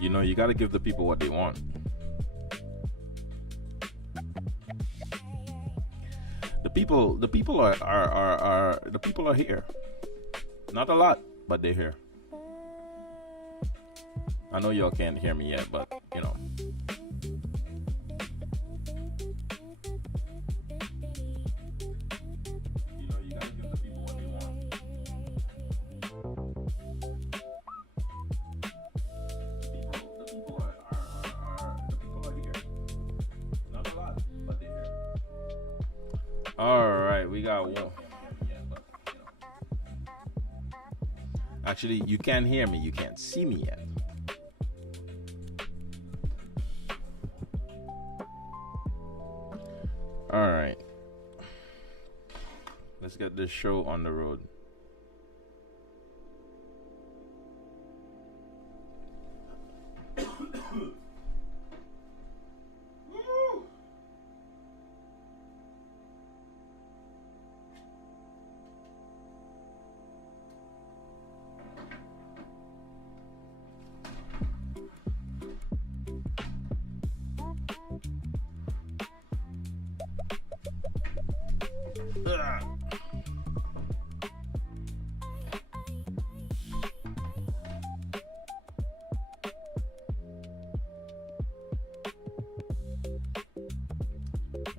You know, you got to give the people what they want. The people are here. Not a lot, but they're here. I know y'all can't hear me yet, but you know. You know, you gotta give the people what they want. The people are here. Not a lot, but they're here. All right, we got one. Actually, you can't hear me. You can't see me yet. All right. Let's get this show on the road.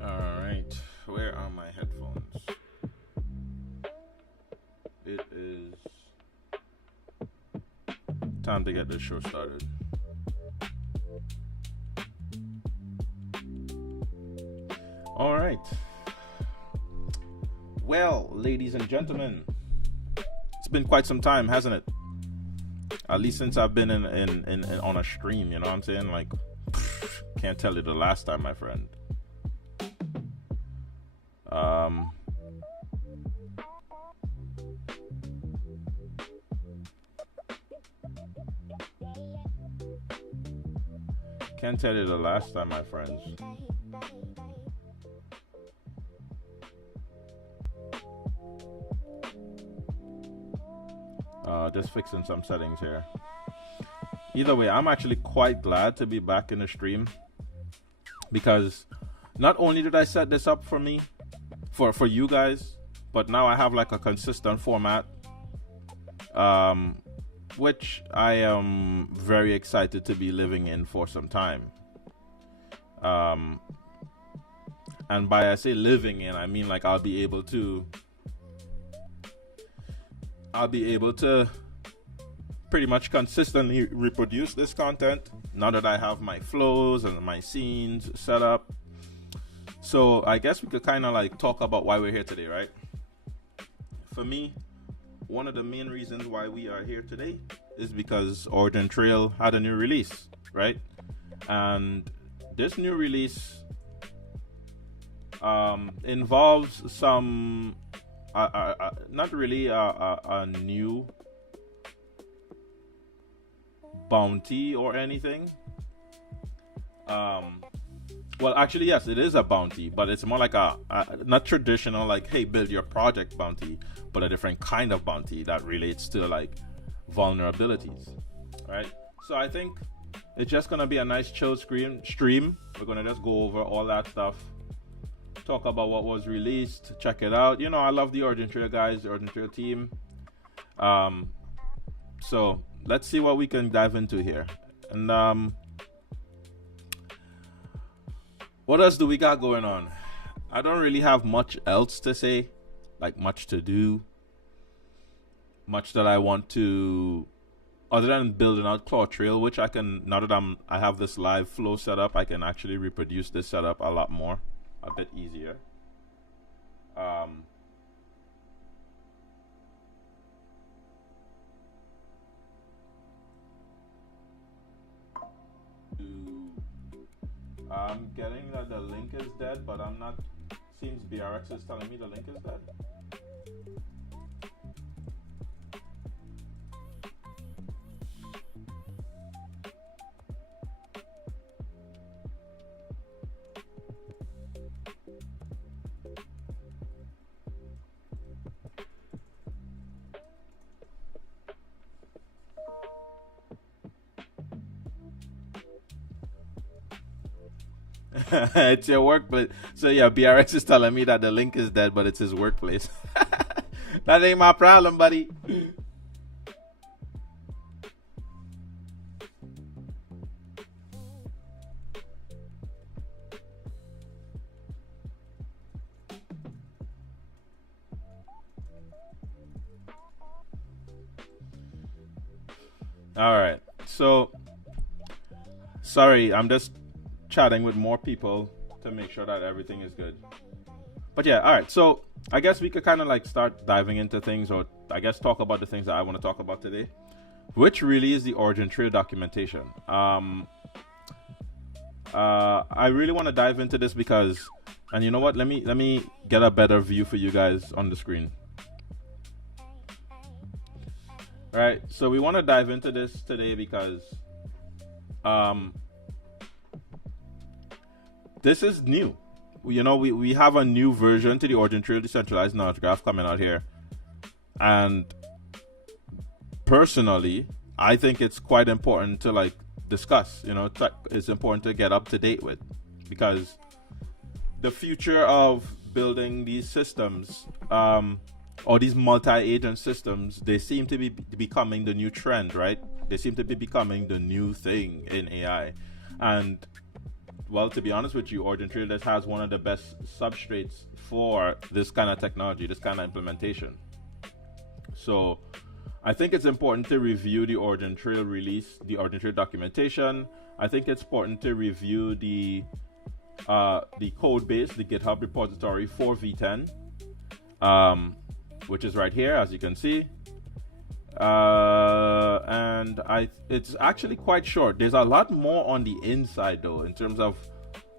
Alright, where are my headphones? It is time to get this show started. Alright. Well, ladies and gentlemen, it's been quite some time, hasn't it? At least since I've been in on a stream, you know what I'm saying? Like, can't tell you the last time, my friend. Can't tell you the last time, my friends. Just fixing some settings here. Either way, I'm actually quite glad to be back in the stream, because not only did I set this up for me, for you guys, but now I have like a consistent format, which I am very excited to be living in for some time. And by I say living in, I mean like I'll be able to pretty much consistently reproduce this content now that I have my flows and my scenes set up. So I guess we could kind of like talk about why we're here today, right? For me, one of the main reasons why we are here today is because OriginTrail had a new release, right? And this new release involves some not really a new bounty or anything. Well, actually, yes, it is a bounty, but it's more like a not traditional, like, hey, build your project bounty, but a different kind of bounty that relates to like vulnerabilities, right? So I think it's just gonna be a nice chill stream. We're gonna just go over all that stuff, talk about what was released, check it out. You know, I love the OriginTrail guys, the OriginTrail team. So let's see what we can dive into here. And what else do we got going on? I don't really have much else to say, like much to do, much that I want to, other than building out ClawTrail, which I can, now that I have this live flow set up, I can actually reproduce this setup a lot more, a bit easier. I'm getting that the link is dead, but I'm not. Seems BRX is telling me the link is dead. It's your workplace. So yeah, BRX is telling me that the link is dead, but it's his workplace. That ain't my problem, buddy. All right. So sorry, I'm just chatting with more people to make sure that everything is good. But yeah, all right. So I guess we could kind of like start diving into things, or I guess talk about the things that I want to talk about today, which really is the OriginTrail documentation. I really want to dive into this because, and you know what? Let me get a better view for you guys on the screen. Right. So we want to dive into this today because, this is new. You know, we have a new version to the OriginTrail decentralized knowledge graph coming out here, and personally, I think it's quite important to like discuss. You know, it's important to get up to date with, because the future of building these systems, or these multi-agent systems, they seem to be becoming the new trend, right? They seem to be becoming the new thing in AI, and well, to be honest with you, OriginTrail just has one of the best substrates for this kind of technology, this kind of implementation. So I think it's important to review the OriginTrail release, the OriginTrail documentation. I think it's important to review the code base, the GitHub repository for V10, which is right here, as you can see. And it's actually quite short. There's a lot more on the inside though, in terms of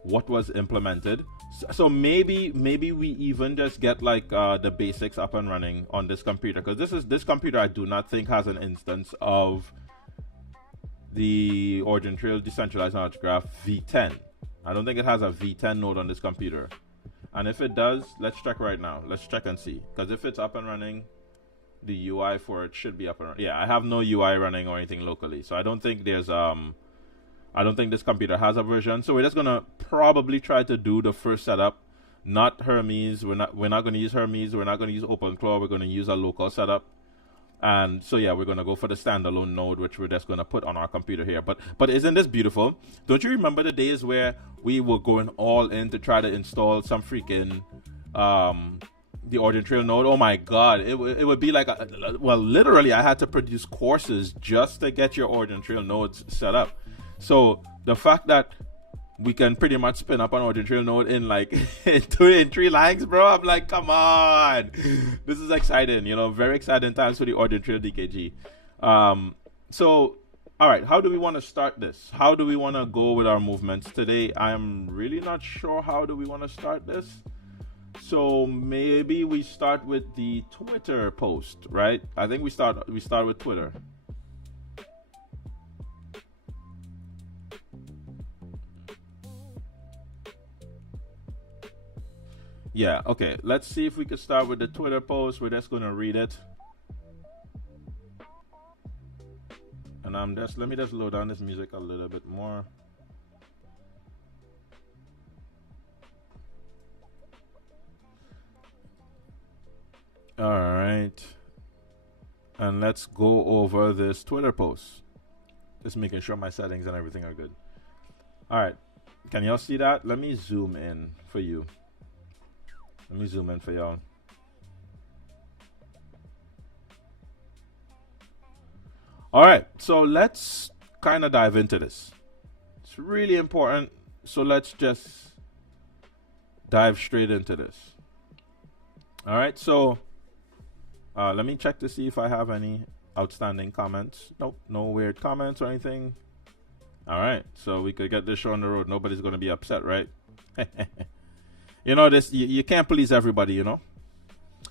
what was implemented. So maybe we even just get like the basics up and running on this computer, because this computer I do not think has an instance of the OriginTrail decentralized knowledge graph V10. I don't think it has a V10 node on this computer, and if it does, let's check right now. Let's check and see, because if it's up and running, the UI for it should be up and running. Yeah, I have no UI running or anything locally, so I don't think there's I don't think this computer has a version. So we're just gonna probably try to do the first setup, not Hermes. We're not gonna use Hermes. We're not gonna use OpenClaw. We're gonna use a local setup. And so yeah, we're gonna go for the standalone node, which we're just gonna put on our computer here. But isn't this beautiful? Don't you remember the days where we were going all in to try to install some freaking the OriginTrail node? Oh my god, it would be like well, literally I had to produce courses just to get your OriginTrail nodes set up. So the fact that we can pretty much spin up an OriginTrail node in like in 3 lines, bro, I'm like, come on, this is exciting. You know, very exciting times for the OriginTrail DKG. So all right, how do we want to start this? How do we want to go with our movements today? I'm really not sure how do we want to start this. So maybe we start with the Twitter post, right? I think we start with Twitter. Yeah, okay. Let's see if we can start with the Twitter post. We're just gonna read it. And let me just load down this music a little bit more. All right, and let's go over this Twitter post. Just making sure my settings and everything are good. All right, can y'all see that? Let me zoom in for you. Let me zoom in for y'all. All right, so let's kind of dive into this. It's really important, so let's just dive straight into this. All right, so let me check to see if I have any outstanding comments. Nope, no weird comments or anything. All right, so we could get this show on the road. Nobody's going to be upset, right? You know, this you can't please everybody, you know.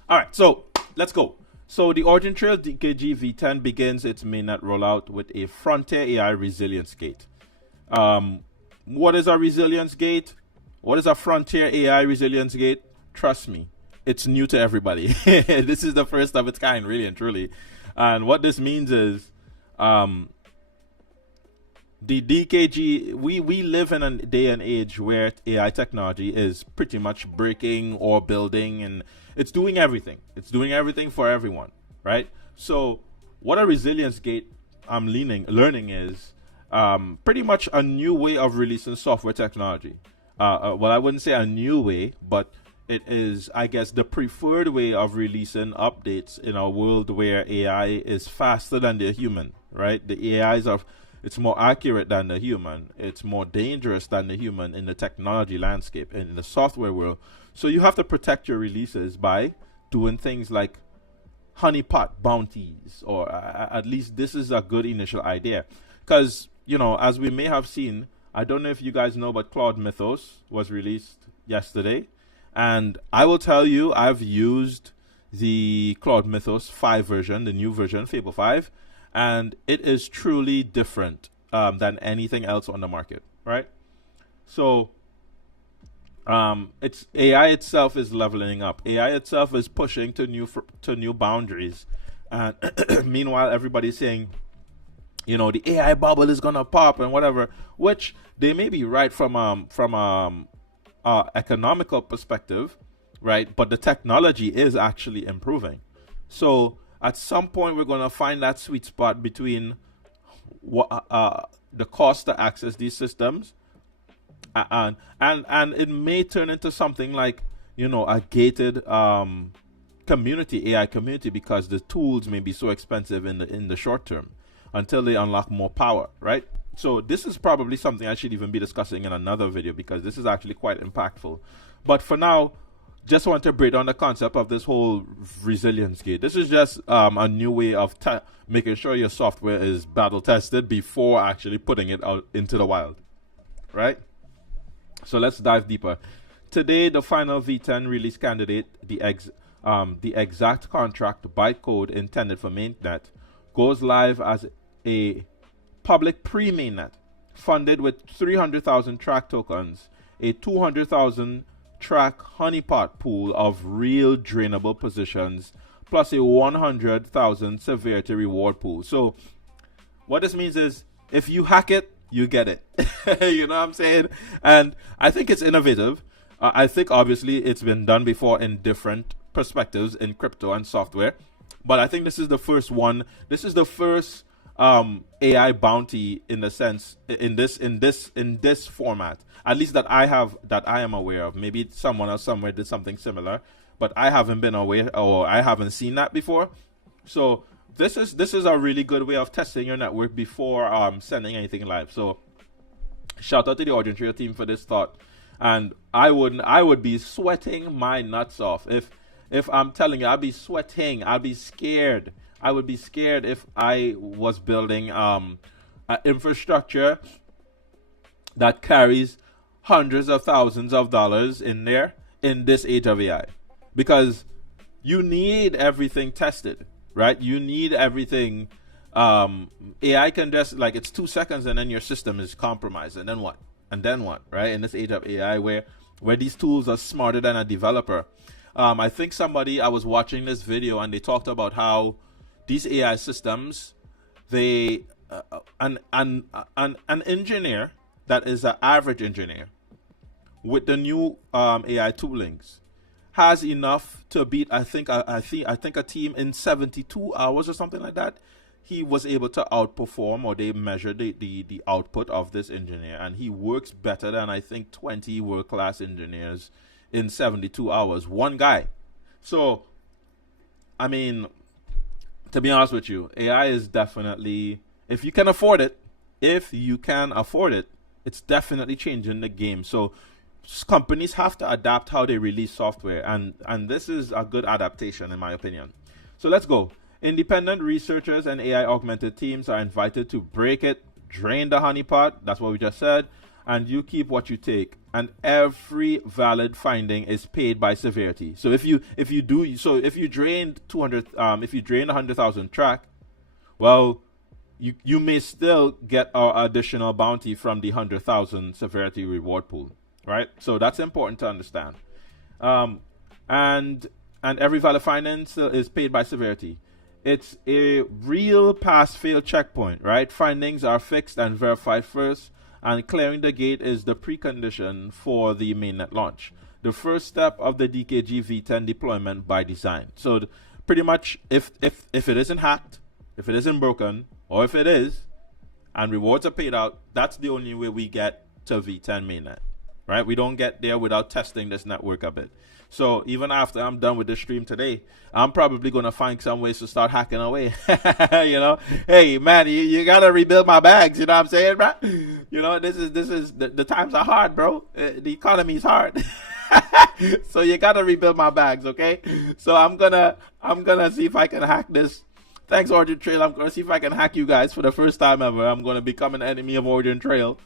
All right, so let's go. So the OriginTrail DKG V10 begins its mainnet rollout with a Frontier AI resilience gate. What is a resilience gate? What is a Frontier AI resilience gate? Trust me, it's new to everybody. This is the first of its kind, really and truly. And what this means is The DKG, we live in a day and age where AI technology is pretty much breaking or building, and it's doing everything. It's doing everything for everyone, right? So, what a resilience gate I'm learning is pretty much a new way of releasing software technology. Well, I wouldn't say a new way, but it is, I guess, the preferred way of releasing updates in a world where AI is faster than the human, right? The AIs are, it's more accurate than the human. It's more dangerous than the human in the technology landscape and in the software world. So you have to protect your releases by doing things like honeypot bounties, or at least this is a good initial idea. Because, you know, as we may have seen, I don't know if you guys know, but Claude Mythos was released yesterday. And I will tell you, I've used the Claude Mythos 5 version, the new version, Fable 5, and it is truly different than anything else on the market, right? So it's AI itself is leveling up. AI itself is pushing to new boundaries, and meanwhile everybody's saying, you know, the AI bubble is gonna pop and whatever, which they may be right from economical perspective, right? But the technology is actually improving. So at some point we're gonna find that sweet spot between the cost to access these systems, and it may turn into something like, you know, a gated community, AI community, because the tools may be so expensive in the short term until they unlock more power, right? So this is probably something I should even be discussing in another video, because this is actually quite impactful. But for now, just want to break down the concept of this whole resilience gate. This is just a new way of making sure your software is battle tested before actually putting it out into the wild, right? So let's dive deeper. Today, the final V10 release candidate, the exact contract bytecode intended for mainnet, goes live as a public pre-mainnet funded with 300,000 track tokens, a 200,000 track honeypot pool of real drainable positions, plus a 100,000 severity reward pool. So what this means is, if you hack it, you get it. You know what I'm saying? And I think it's innovative. I think obviously it's been done before in different perspectives in crypto and software, but I think this is the first one. This is the first AI bounty in the sense in this format, at least that I am aware of. Maybe someone else somewhere did something similar, but I haven't been aware, or I haven't seen that before. So this is a really good way of testing your network before sending anything live. So shout out to the OriginTrail team for this thought. And I would be sweating my nuts off if I'm telling you, I'd be sweating. I'd be scared. I would be scared if I was building an infrastructure that carries hundreds of thousands of dollars in there in this age of AI, because you need everything tested, right? You need everything. AI can just, like, it's 2 seconds and then your system is compromised, and then what? And then what, right? In this age of AI where these tools are smarter than a developer. I think I was watching this video and they talked about how these AI systems, they an engineer that is an average engineer with the new AI toolings has enough to beat I think a team in 72 hours or something like that. He was able to outperform, or they measured the output of this engineer, and he works better than I think 20 world-class engineers in 72 hours. One guy. So, I mean, to be honest with you, AI is definitely, if you can afford it, it's definitely changing the game. So companies have to adapt how they release software, and this is a good adaptation in my opinion. So let's go. Independent researchers and AI augmented teams are invited to break it, drain the honeypot, that's what we just said, and you keep what you take. And every valid finding is paid by severity. So if you drain 100,000 track, well, you may still get our additional bounty from the 100,000 severity reward pool, right? So that's important to understand. And every valid finding is paid by severity. It's a real pass-fail checkpoint, right? Findings are fixed and verified first, and clearing the gate is the precondition for the mainnet launch. The first step of the DKG V10 deployment by design. So pretty much, if it isn't hacked, if it isn't broken, or if it is, and rewards are paid out, that's the only way we get to V10 mainnet, right? We don't get there without testing this network a bit. So even after I'm done with the stream today, I'm probably going to find some ways to start hacking away. You know, hey man, you got to rebuild my bags. You know what I'm saying, bro? You know, this is the times are hard, bro. The economy is hard. So you got to rebuild my bags, okay? So I'm gonna see if I can hack this. Thanks, OriginTrail. I'm gonna see if I can hack you guys for the first time ever. I'm gonna become an enemy of OriginTrail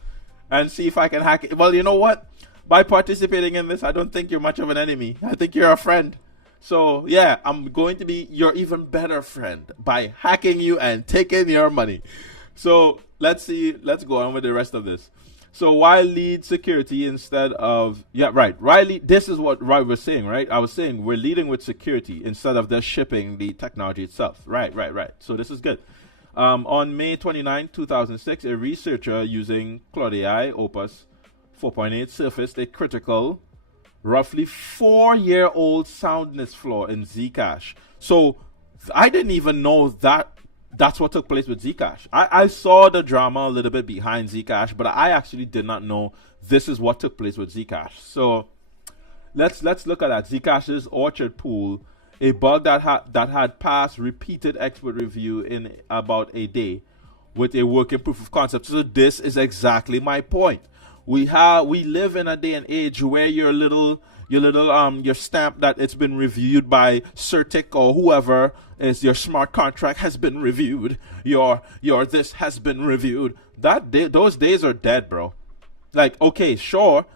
and see if I can hack it. Well, you know what? By participating in this, I don't think you're much of an enemy. I think you're a friend. So yeah, I'm going to be your even better friend by hacking you and taking your money. So let's go on with the rest of this. So why lead security instead of, yeah, right. Why this is what Roy was saying, right? I was saying we're leading with security instead of just shipping the technology itself. Right. So this is good. On May 29, 2006, a researcher using Claude AI Opus 4.8 surfaced a critical, roughly 4-year-old soundness flaw in Zcash. So I didn't even know that's what took place with Zcash. I saw the drama a little bit behind Zcash, but I actually did not know this is what took place with Zcash. So let's look at that. Zcash's orchard pool, a bug that had passed repeated expert review in about a day with a working proof of concept. So this is exactly my point. We live in a day and age where your stamp that it's been reviewed by Certic or whoever is your smart contract has been reviewed. Your this has been reviewed. Those days are dead, bro. Like, okay, sure,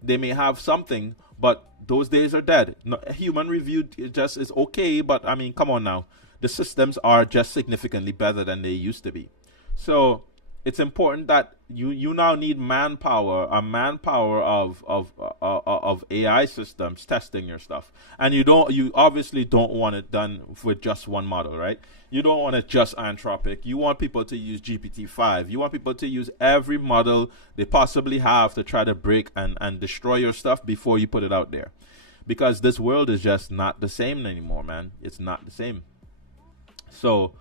they may have something, but those days are dead. No, human reviewed just is okay, but I mean, come on now. The systems are just significantly better than they used to be. So it's important that you now need manpower of AI systems testing your stuff, and you obviously don't want it done with just one model, right? You don't want it just Anthropic. You want people to use GPT-5. You want people to use every model they possibly have to try to break and destroy your stuff before you put it out there, because this world is just not the same anymore, man. It's not the same. So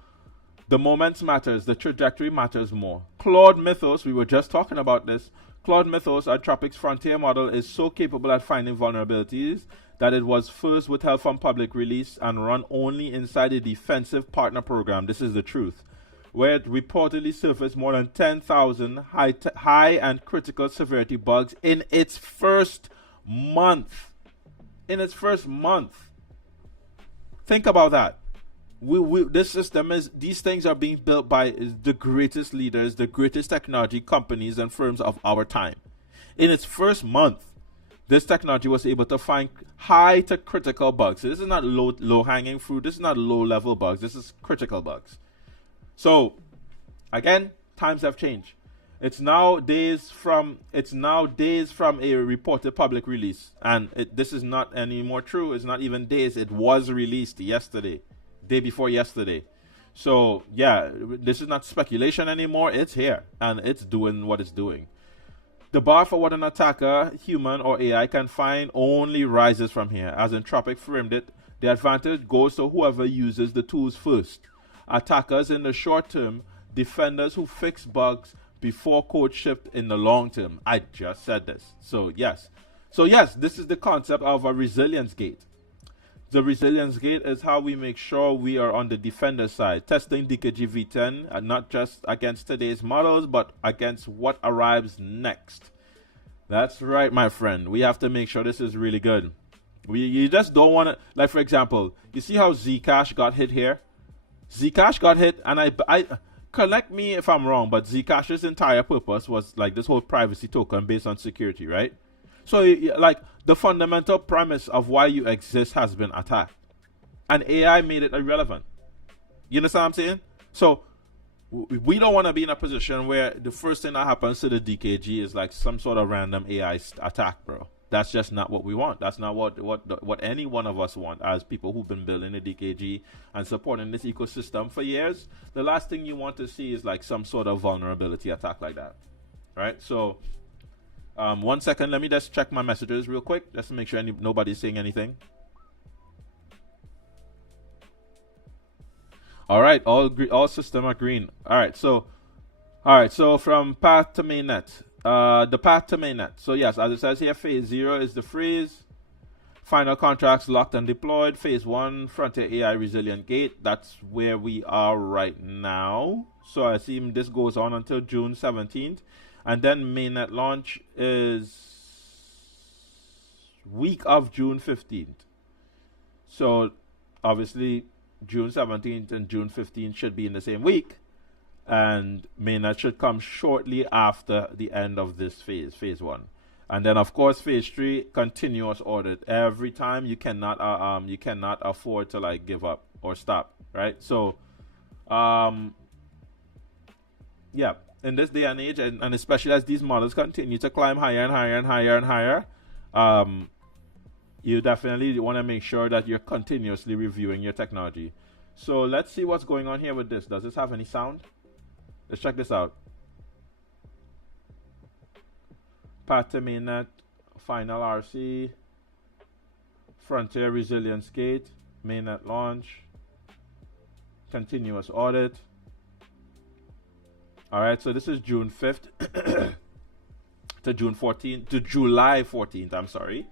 the moments matters, the trajectory matters more. Claude Mythos, we were just talking about this. Claude Mythos, Anthropic's frontier model, is so capable at finding vulnerabilities that it was first withheld from public release and run only inside a defensive partner program. This is the truth, where it reportedly surfaced more than 10,000 high and critical severity bugs in its first month. Think about that. This system these things are being built by the greatest leaders, the greatest technology companies and firms of our time. In its first month, this technology was able to find high to critical bugs. So this is not low hanging fruit. This is not low level bugs. This is critical bugs. So again, times have changed. It's now days from a reported public release, and this is not anymore true. It's not even days. It was released yesterday. Day before yesterday. So yeah, this is not speculation anymore. It's here and it's doing what it's doing. The bar for what an attacker, human or AI, can find only rises from here. As Anthropic framed it, the advantage goes to whoever uses the tools first. Attackers in the short term, defenders who fix bugs before code shift in the long term. I just said this. So yes, this is the concept of a resilience gate. The resilience gate is how we make sure we are on the defender side, testing DKG V10, and not just against today's models, but against what arrives next. That's right, my friend. We have to make sure this is really good. You just don't want to, like, for example, you see how Zcash got hit here? Zcash got hit, and I correct me if I'm wrong, but Zcash's entire purpose was like this whole privacy token based on security, right? So, like, the fundamental premise of why you exist has been attacked. And AI made it irrelevant. You understand what I'm saying? So, we don't want to be in a position where the first thing that happens to the DKG is like some sort of random AI attack, bro. That's just not what we want. That's not what any one of us want as people who've been building the DKG and supporting this ecosystem for years. The last thing you want to see is like some sort of vulnerability attack like that, right? So 1 second, let me just check my messages real quick just to make sure nobody's saying anything. All right, all system are green. All right, so from path to mainnet. The path to mainnet. So yes, as it says here, phase 0 is the freeze. Final contracts locked and deployed. Phase 1, Frontier AI Resilient Gate. That's where we are right now. So I assume this goes on until June 17th. And then mainnet launch is week of June 15th. So obviously June 17th and June 15th should be in the same week. And mainnet should come shortly after the end of this phase 1. And then of course phase 3, continuous audit. Every time you cannot afford to like give up or stop, right? So yeah, in this day and age, and especially as these models continue to climb higher and higher and higher and higher, you definitely want to make sure that you're continuously reviewing your technology. So let's see what's going on here with this. Does this have any sound? Let's check this out. Path to mainnet, final RC, Frontier Resilience Gate, mainnet launch, continuous audit. All right, so this is June 5th to June 14th to July 14th. I'm sorry.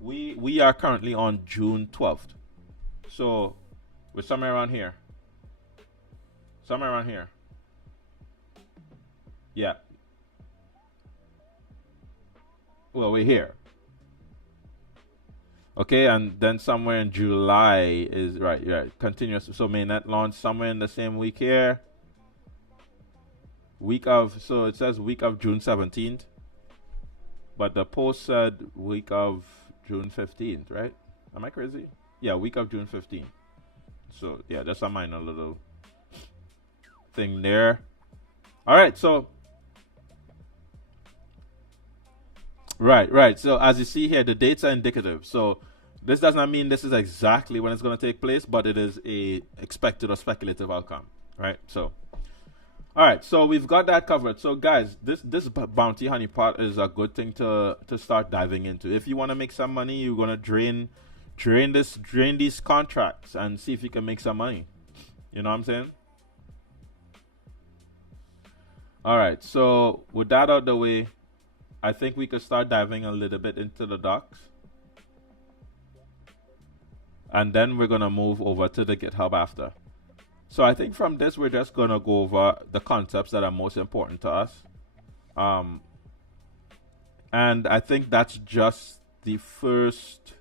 We are currently on June 12th, so we're somewhere around here. Somewhere around here. Yeah. Well, we're here. Okay, and then somewhere in July is right. Continuous. So mainnet launch somewhere in the same week here. So it says week of June 17th, but the post said week of June 15th, right? Am I crazy? Yeah, week of June 15th. So yeah, that's a minor little thing there. All right, so right. So as you see here, the dates are indicative. So this does not mean this is exactly when it's going to take place, but it is a expected or speculative outcome, right? So all right, so we've got that covered. So guys, this bounty honeypot is a good thing to start diving into. If you want to make some money, you're going to drain these contracts and see if you can make some money. You know what I'm saying? All right, so with that out of the way, I think we could start diving a little bit into the docs. And then we're going to move over to the GitHub after. So I think from this, we're just going to go over the concepts that are most important to us. And I think that's just the first.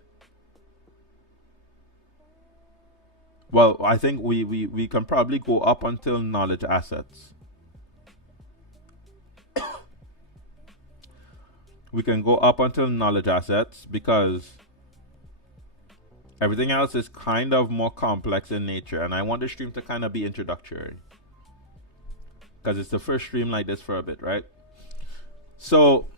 Well, I think we can probably go up until knowledge assets. We can go up until knowledge assets because everything else is kind of more complex in nature, and I want the stream to kind of be introductory because it's the first stream like this for a bit, right? So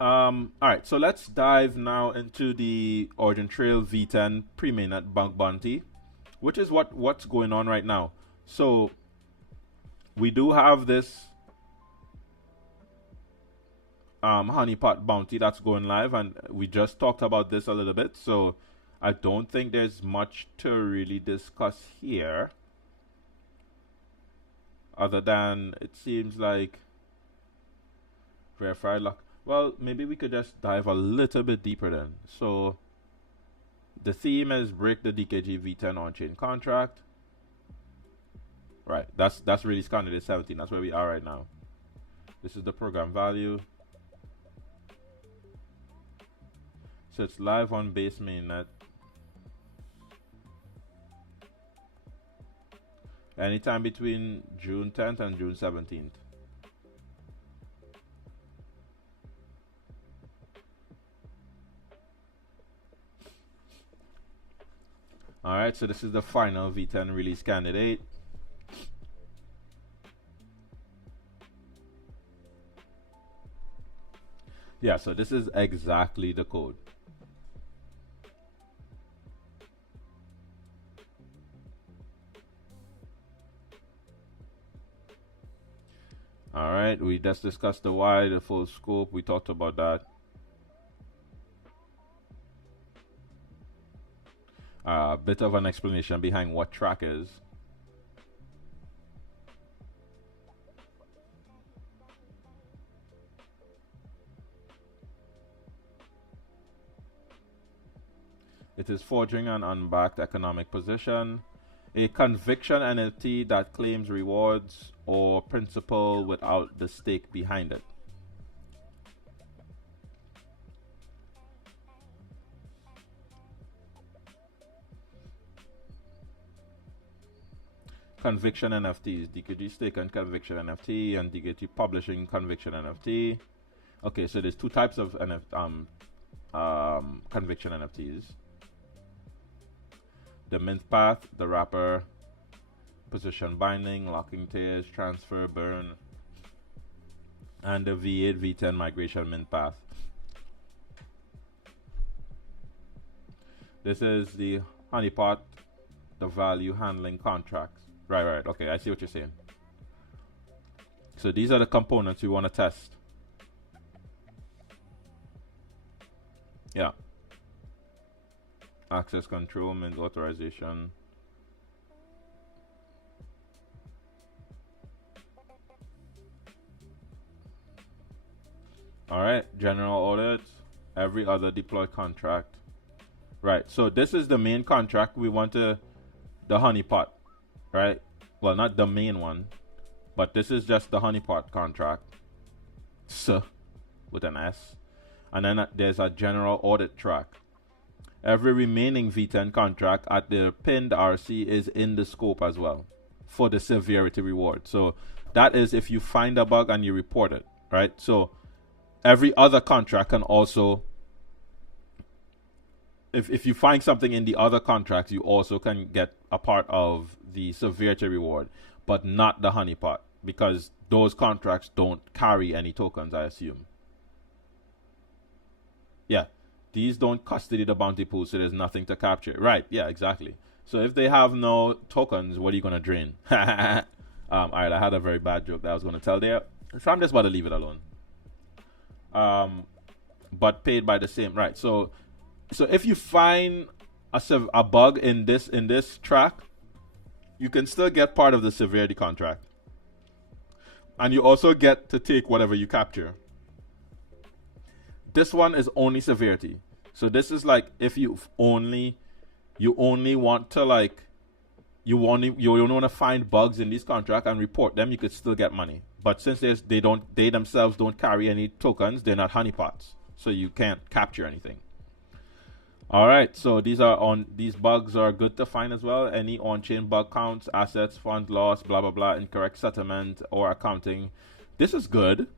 all right, so let's dive now into the OriginTrail V10 pre-mainnet bug bounty, which is what's going on right now. So we do have this honeypot bounty that's going live, and we just talked about this a little bit, so I don't think there's much to really discuss here other than it seems like verified lock. Well, maybe we could just dive a little bit deeper then. So the theme is break the DKG V10 on-chain contract. Right, that's release candidate 17. That's where we are right now. This is the program value. So it's live on base mainnet. Anytime between June 10th and June 17th. Alright, so this is the final V10 release candidate. Yeah, so this is exactly the code. All right, we just discussed the why, the full scope. We talked about that. A bit of an explanation behind what track is. It is forging an unbacked economic position. A conviction NFT that claims rewards or principal without the stake behind it. Conviction NFTs, DKG stake and conviction NFT, and DKG publishing conviction NFT. Okay, so there's two types of conviction NFTs. The mint path, the wrapper, position binding, locking tiers, transfer, burn, and the V8, V10 migration mint path. This is the honeypot, the value handling contracts. Right, okay, I see what you're saying. So these are the components we want to test. Yeah. Access control, mint authorization. All right, general audit, every other deployed contract. Right, so this is the main contract. We want the honeypot, right? Well, not the main one, but this is just the honeypot contract. S with an S. And then there's a general audit track. Every remaining V10 contract at the pinned RC is in the scope as well for the severity reward. So that is if you find a bug and you report it, right? So every other contract can also, if you find something in the other contracts, you also can get a part of the severity reward, but not the honeypot, because those contracts don't carry any tokens, I assume. Yeah, these don't custody the bounty pool, so there's nothing to capture. Right, yeah, exactly. So if they have no tokens, what are you going to drain? Alright, I had a very bad joke that I was going to tell there, so I'm just about to leave it alone. But paid by the same, right? So if you find a bug in this track, you can still get part of the severity contract, and you also get to take whatever you capture. This one is only severity. So this is like if you only want to like you want to find bugs in these contracts and report them, you could still get money. But since they themselves don't carry any tokens, they're not honeypots, so you can't capture anything. All right, so these bugs are good to find as well. Any on-chain bug counts, assets, funds lost, blah blah blah, incorrect settlement or accounting. This is good.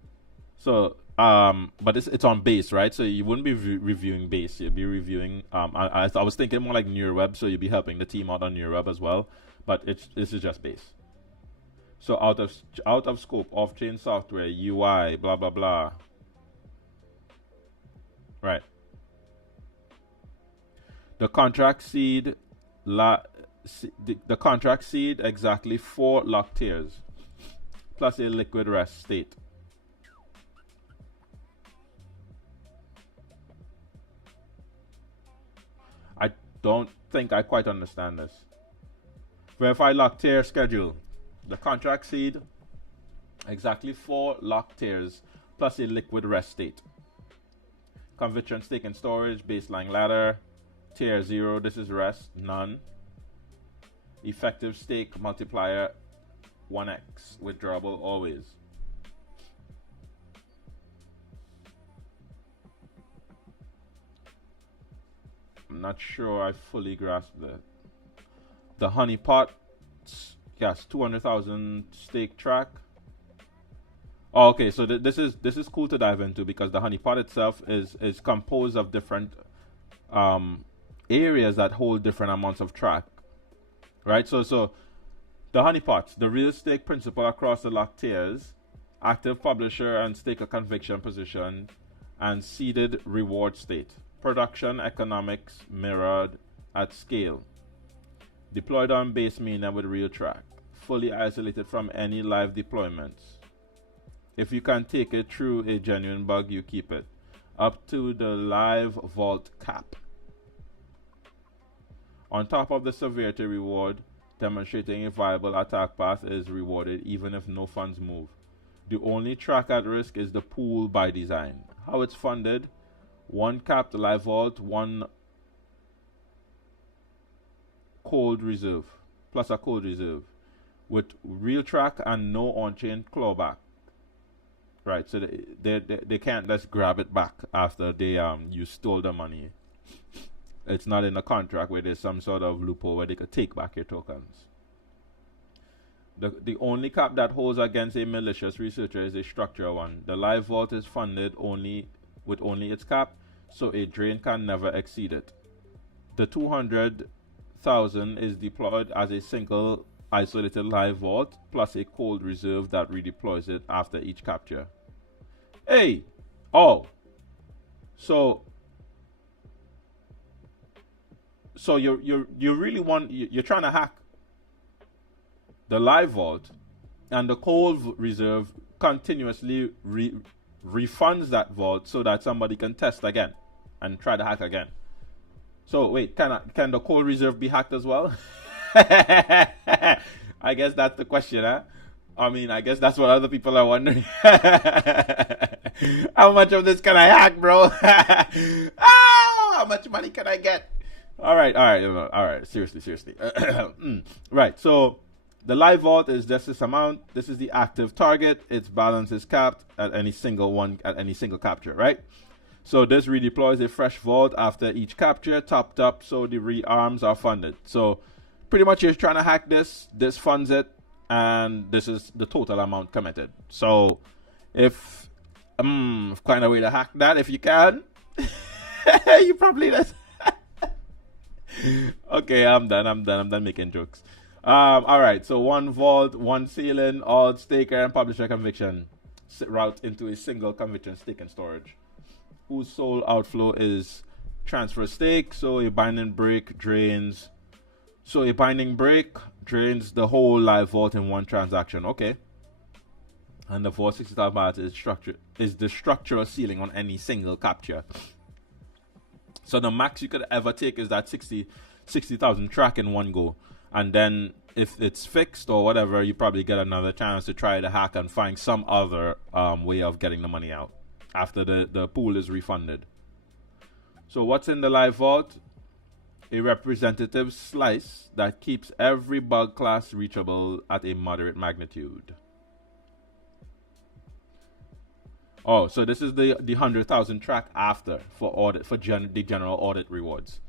So but it's on base, right? So you wouldn't be reviewing base. You'd be reviewing. I was thinking more like NeuroWeb, so you'd be helping the team out on NeuroWeb as well. But this is just base. So out of scope, off-chain software, UI, blah blah blah. Right. The contract seed, the contract seed exactly 4 locked tiers, plus a liquid rest state. I don't think I quite understand this. Verify locked tier schedule. The contract seed, exactly 4 locked tiers, plus a liquid rest state. Conviction stake and storage, baseline ladder. Tier 0, this is rest, none. Effective stake multiplier 1x, withdrawable always. I'm not sure I fully grasped that. The honeypot, yes, 200,000 stake track. Oh, okay, so this is cool to dive into, because the honeypot itself is composed of different areas that hold different amounts of track, right? So the honeypots, the real stake principal across the locked tiers, active publisher and staker conviction position, and seeded reward state. Production economics mirrored at scale. Deployed on base meaner with real track. Fully isolated from any live deployments. If you can take it through a genuine bug, you keep it. Up to the live vault cap. On top of the severity reward, demonstrating a viable attack path is rewarded even if no funds move. The only track at risk is the pool by design. How it's funded: 1 capped live vault, 1 cold reserve, plus a cold reserve, with real track and no on-chain clawback. Right, so they can't just grab it back after they you stole the money. It's not in the contract where there's some sort of loophole where they could take back your tokens. The only cap that holds against a malicious researcher is a structural one. The live vault is funded only with only its cap, so a drain can never exceed it. The 200,000 is deployed as a single isolated live vault plus a cold reserve that redeploys it after each capture. Hey, oh, so you really want, you're trying to hack the live vault, and the cold reserve continuously refunds that vault so that somebody can test again and try to hack again. So wait, can the cold reserve be hacked as well? I guess that's the question, huh? I mean, I guess that's what other people are wondering. How much of this can I hack, bro? How much money can I get? All right. Seriously. Right. So the live vault is just this amount. This is the active target. Its balance is capped at any single capture, right? So this redeploys a fresh vault after each capture, topped up so the rearms are funded. So pretty much you're trying to hack this funds it, and this is the total amount committed. So if find a way to hack that if you can. You probably does. Okay, I'm done making jokes. All right, so 1 vault, 1 ceiling, all staker and publisher conviction route into a single conviction stake and storage, whose sole outflow is transfer stake. So a binding break drains the whole live vault in 1 transaction. Okay. And the 460,000 baht is the structural ceiling on any single capture. So the max you could ever take is that 60,000 track in 1 go. And then if it's fixed or whatever, you probably get another chance to try to hack and find some other way of getting the money out after the pool is refunded. So what's in the live vault? A representative slice that keeps every bug class reachable at a moderate magnitude. Oh, so this is the 100,000 track after for audit the general audit rewards,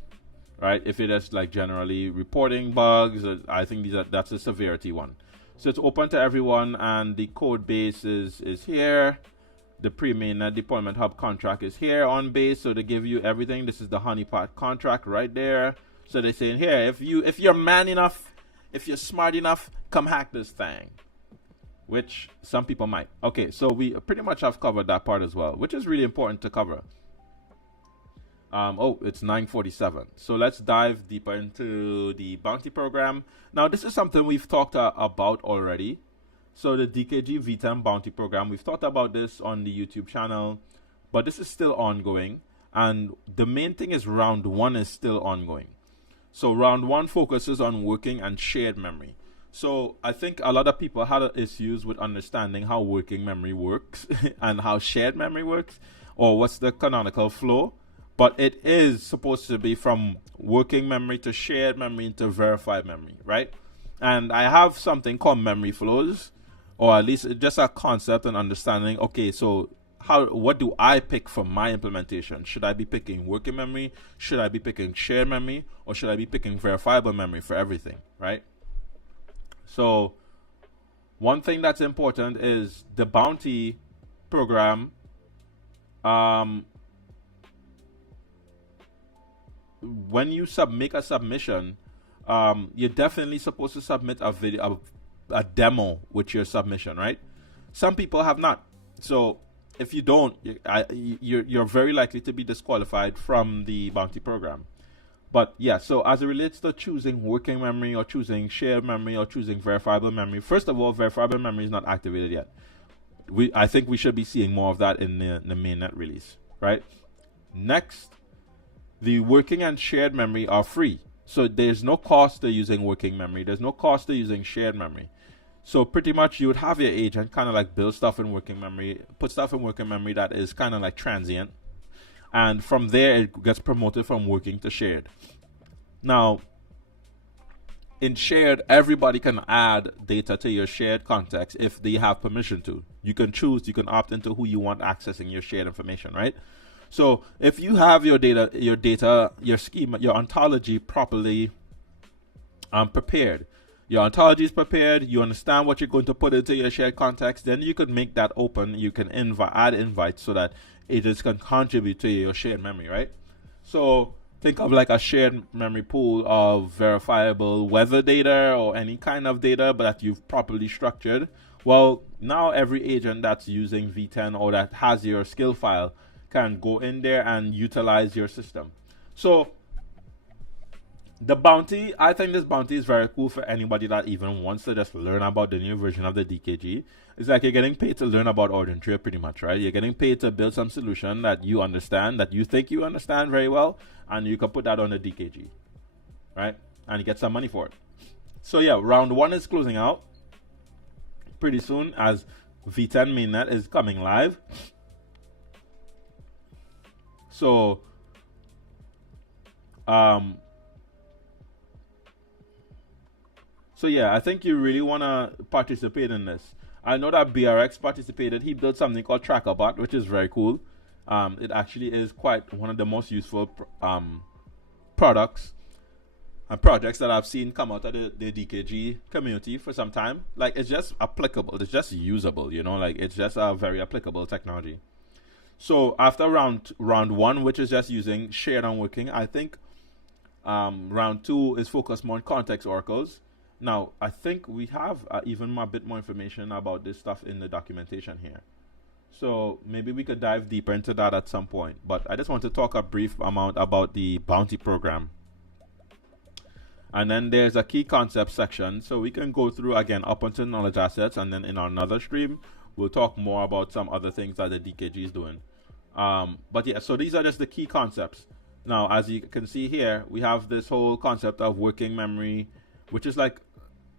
right? If it is like generally reporting bugs, I think that's a severity one. So it's open to everyone, and the code base is here. The pre-mainnet deployment hub contract is here on base, so they give you everything. This is the honeypot contract right there. So they say in here, if you're man enough, if you're smart enough, come hack this thing. Which some people might. Okay, so we pretty much have covered that part as well, which is really important to cover. It's 9:47. So let's dive deeper into the bounty program. Now, this is something we've talked about already. So the DKG V10 bounty program, we've talked about this on the YouTube channel, but this is still ongoing. And the main thing is round 1 is still ongoing. So round 1 focuses on working and shared memory. So I think a lot of people had issues with understanding how working memory works and how shared memory works, or what's the canonical flow. But it is supposed to be from working memory to shared memory to verified memory, right? And I have something called memory flows, or at least just a concept and understanding. Okay, so what do I pick for my implementation? Should I be picking working memory? Should I be picking shared memory? Or should I be picking verifiable memory for everything, right? So one thing that's important is the bounty program. When you make a submission, you're definitely supposed to submit a demo with your submission, right? Some people have not. So if you don't, you're very likely to be disqualified from the bounty program. But yeah, so as it relates to choosing working memory or choosing shared memory or choosing verifiable memory, first of all, verifiable memory is not activated yet. I think we should be seeing more of that in the mainnet release, right? Next, the working and shared memory are free. So there's no cost to using working memory. There's no cost to using shared memory. So pretty much you would have your agent kind of like build stuff in working memory, put stuff in working memory that is kind of like transient. And from there, it gets promoted from working to shared. Now, in shared, everybody can add data to your shared context if they have permission to. You can choose, you can opt into who you want accessing your shared information, right? So if you have your schema, your ontology properly prepared, your ontology is prepared, you understand what you're going to put into your shared context, then you could make that open. You can add invites so that agents can contribute to your shared memory, right? So think of like a shared memory pool of verifiable weather data or any kind of data, but that you've properly structured. Well, now every agent that's using V10 or that has your skill file can go in there and utilize your system. So the bounty, I think this bounty is very cool for anybody that even wants to just learn about the new version of the DKG. It's like you're getting paid to learn about OriginTrail pretty much, right? You're getting paid to build some solution that you understand, that you think you understand very well, and you can put that on the DKG, right? And you get some money for it. So yeah, round 1 is closing out pretty soon as V10 mainnet is coming live. So yeah, I think you really want to participate in this. I know that BRX participated. He built something called TrackerBot, which is very cool. It actually is quite one of the most useful products and projects that I've seen come out of the DKG community for some time. Like, it's just applicable. It's just usable, you know, like it's just a very applicable technology. So after round 1, which is just using shared and working, I think round 2 is focused more on context oracles. Now, I think we have even a bit more information about this stuff in the documentation here. So maybe we could dive deeper into that at some point. But I just want to talk a brief amount about the bounty program. And then there's a key concept section. So we can go through again up until knowledge assets. And then in another stream, we'll talk more about some other things that the DKG is doing. But yeah, so these are just the key concepts. Now, as you can see here, we have this whole concept of working memory, which is like,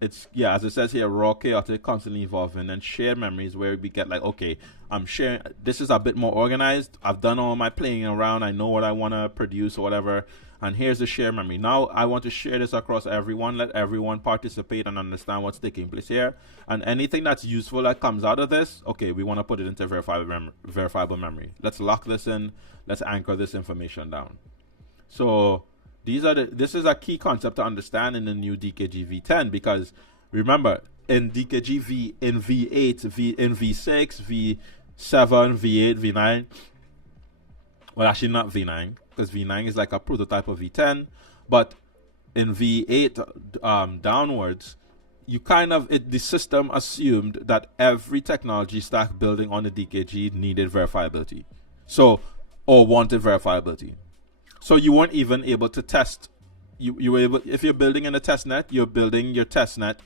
it's, yeah, as it says here, raw, chaotic, constantly evolving. And shared memories where we get like, okay, I'm sharing, this is a bit more organized. I've done all my playing around. I know what I want to produce or whatever. And here's the shared memory. Now I want to share this across everyone, let everyone participate and understand what's taking place here. And anything that's useful that comes out of this, okay, we want to put it into verifiable memory. Let's lock this in. Let's anchor this information down. So this is a key concept to understand in the new DKG V10, because remember, in DKG V, in V8, in V6, V7, V8, V9, well, actually not V9, because V9 is like a prototype of V10, but in V8 downwards, you kind of, the system assumed that every technology stack building on the DKG needed verifiability. So, or wanted verifiability. So you weren't even able to test. You were able, if you're building in a test net, you're building your test net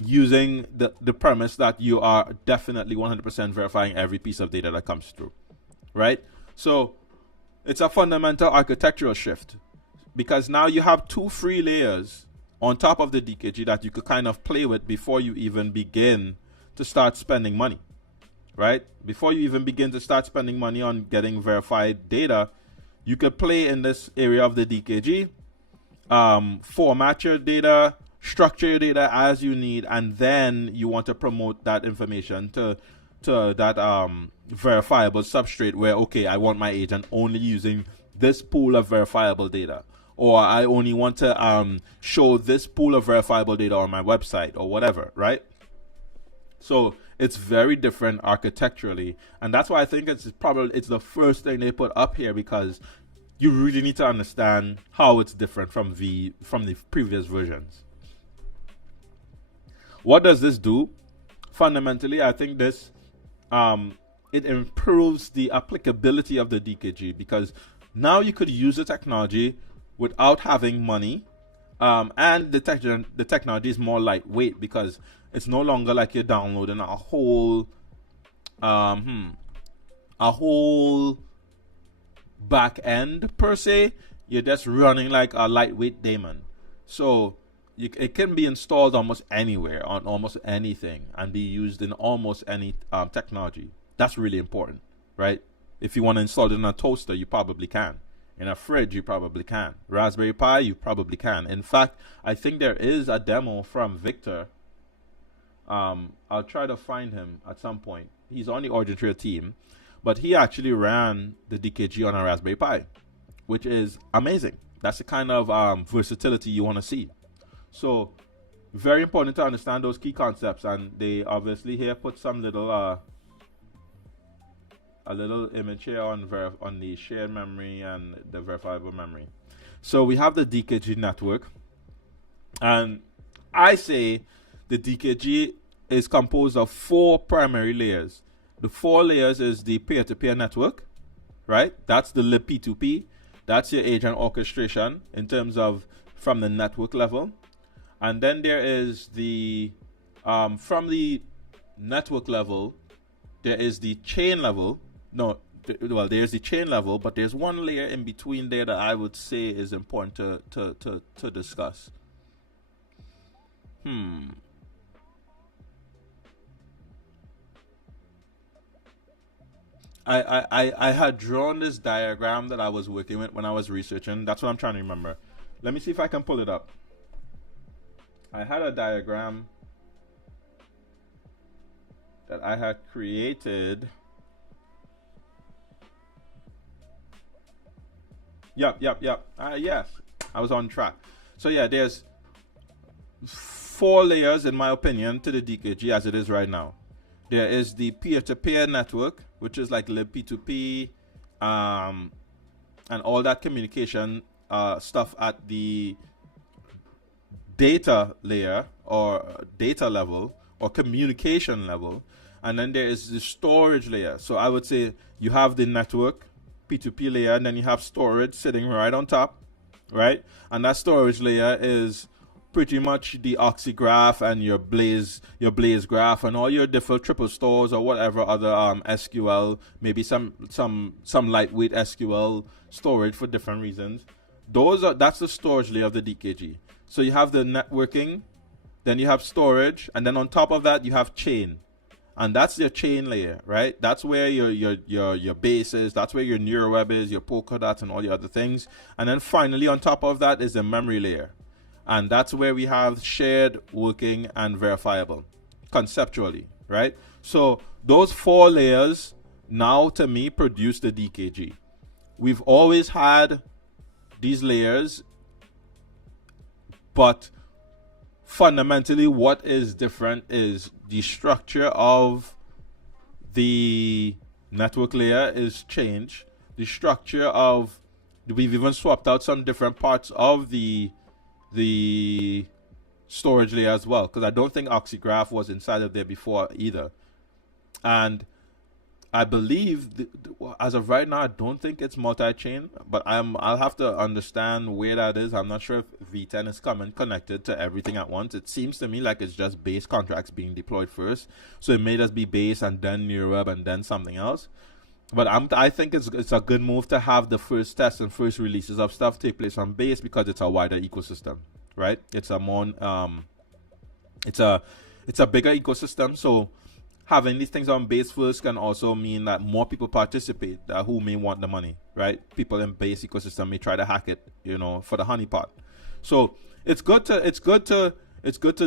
using the premise that you are definitely 100% verifying every piece of data that comes through, right? So it's a fundamental architectural shift, because now you have 2 free layers on top of the DKG that you could kind of play with before you even begin to start spending money, right? Before you even begin to start spending money on getting verified data, you could play in this area of the DKG, format your data, structure your data as you need, and then you want to promote that information to that verifiable substrate where, okay, I want my agent only using this pool of verifiable data, or I only want to show this pool of verifiable data on my website or whatever, right? So it's very different architecturally, and that's why I think it's the first thing they put up here, because you really need to understand how it's different from the previous versions. What does this do? Fundamentally, I think this it improves the applicability of the DKG, because now you could use the technology without having money, and the technology is more lightweight because it's no longer like you're downloading a whole back end per se. You're just running like a lightweight daemon, so it can be installed almost anywhere on almost anything and be used in almost any technology. That's really important, right? If you want to install it in a toaster, you probably can. In a fridge, you probably can. Raspberry Pi, you probably can. In fact, I think there is a demo from Victor. I'll try to find him at some point. He's on the OriginTrail team, but he actually ran the DKG on a Raspberry Pi, which is amazing. That's the kind of versatility you want to see. So, very important to understand those key concepts, and they obviously here put some little a little image here on the shared memory and the verifiable memory. So we have the DKG network, and I say the DKG is composed of 4 primary layers. The 4 layers is the peer-to-peer network, right? That's the libp2p. That's your agent orchestration in terms of from the network level. And then there is the from the network level, there is the chain level. There's the chain level, but there's one layer in between there that I would say is important to discuss. I had drawn this diagram that I was working with when I was researching. That's what I'm trying to remember. Let me see if I can pull it up. I had a diagram that I had created. Yep. Yes, I was on track. So yeah, there's 4 layers in my opinion to the DKG as it is right now. There is the peer-to-peer network, which is like libp2p, and all that communication stuff at the data layer or data level or communication level. And then there is the storage layer. So I would say you have the network P2P layer, and then you have storage sitting right on top, right? And that storage layer is pretty much the oxygraph and your blaze graph and all your different triple stores or whatever other SQL, maybe some lightweight SQL storage for different reasons. That's the storage layer of the DKG. So you have the networking, then you have storage, and then on top of that you have chain. And that's your chain layer, right? That's where your base is. That's where your NeuroWeb is, your Polkadot, and all the other things. And then finally, on top of that is the memory layer. And that's where we have shared, working, and verifiable, conceptually, right? So those 4 layers now, to me, produce the DKG. We've always had these layers, but fundamentally what is different is the structure of the network layer is changed. The structure of, we've even swapped out some different parts of the storage layer as well, because I don't think oxygraph was inside of there before either. And I believe as of right now, I don't think it's multi-chain, but I'll have to understand where that is. I'm not sure if V10 is connected to everything at once. It seems to me like it's just base contracts being deployed first, so it may just be base and then NeuroWeb and then something else. But I think it's a good move to have the first tests and first releases of stuff take place on base, because it's a wider ecosystem, right? It's a more it's a bigger ecosystem, so having these things on base first can also mean that more people participate who may want the money, right? People in base ecosystem may try to hack it, for the honeypot. So it's good to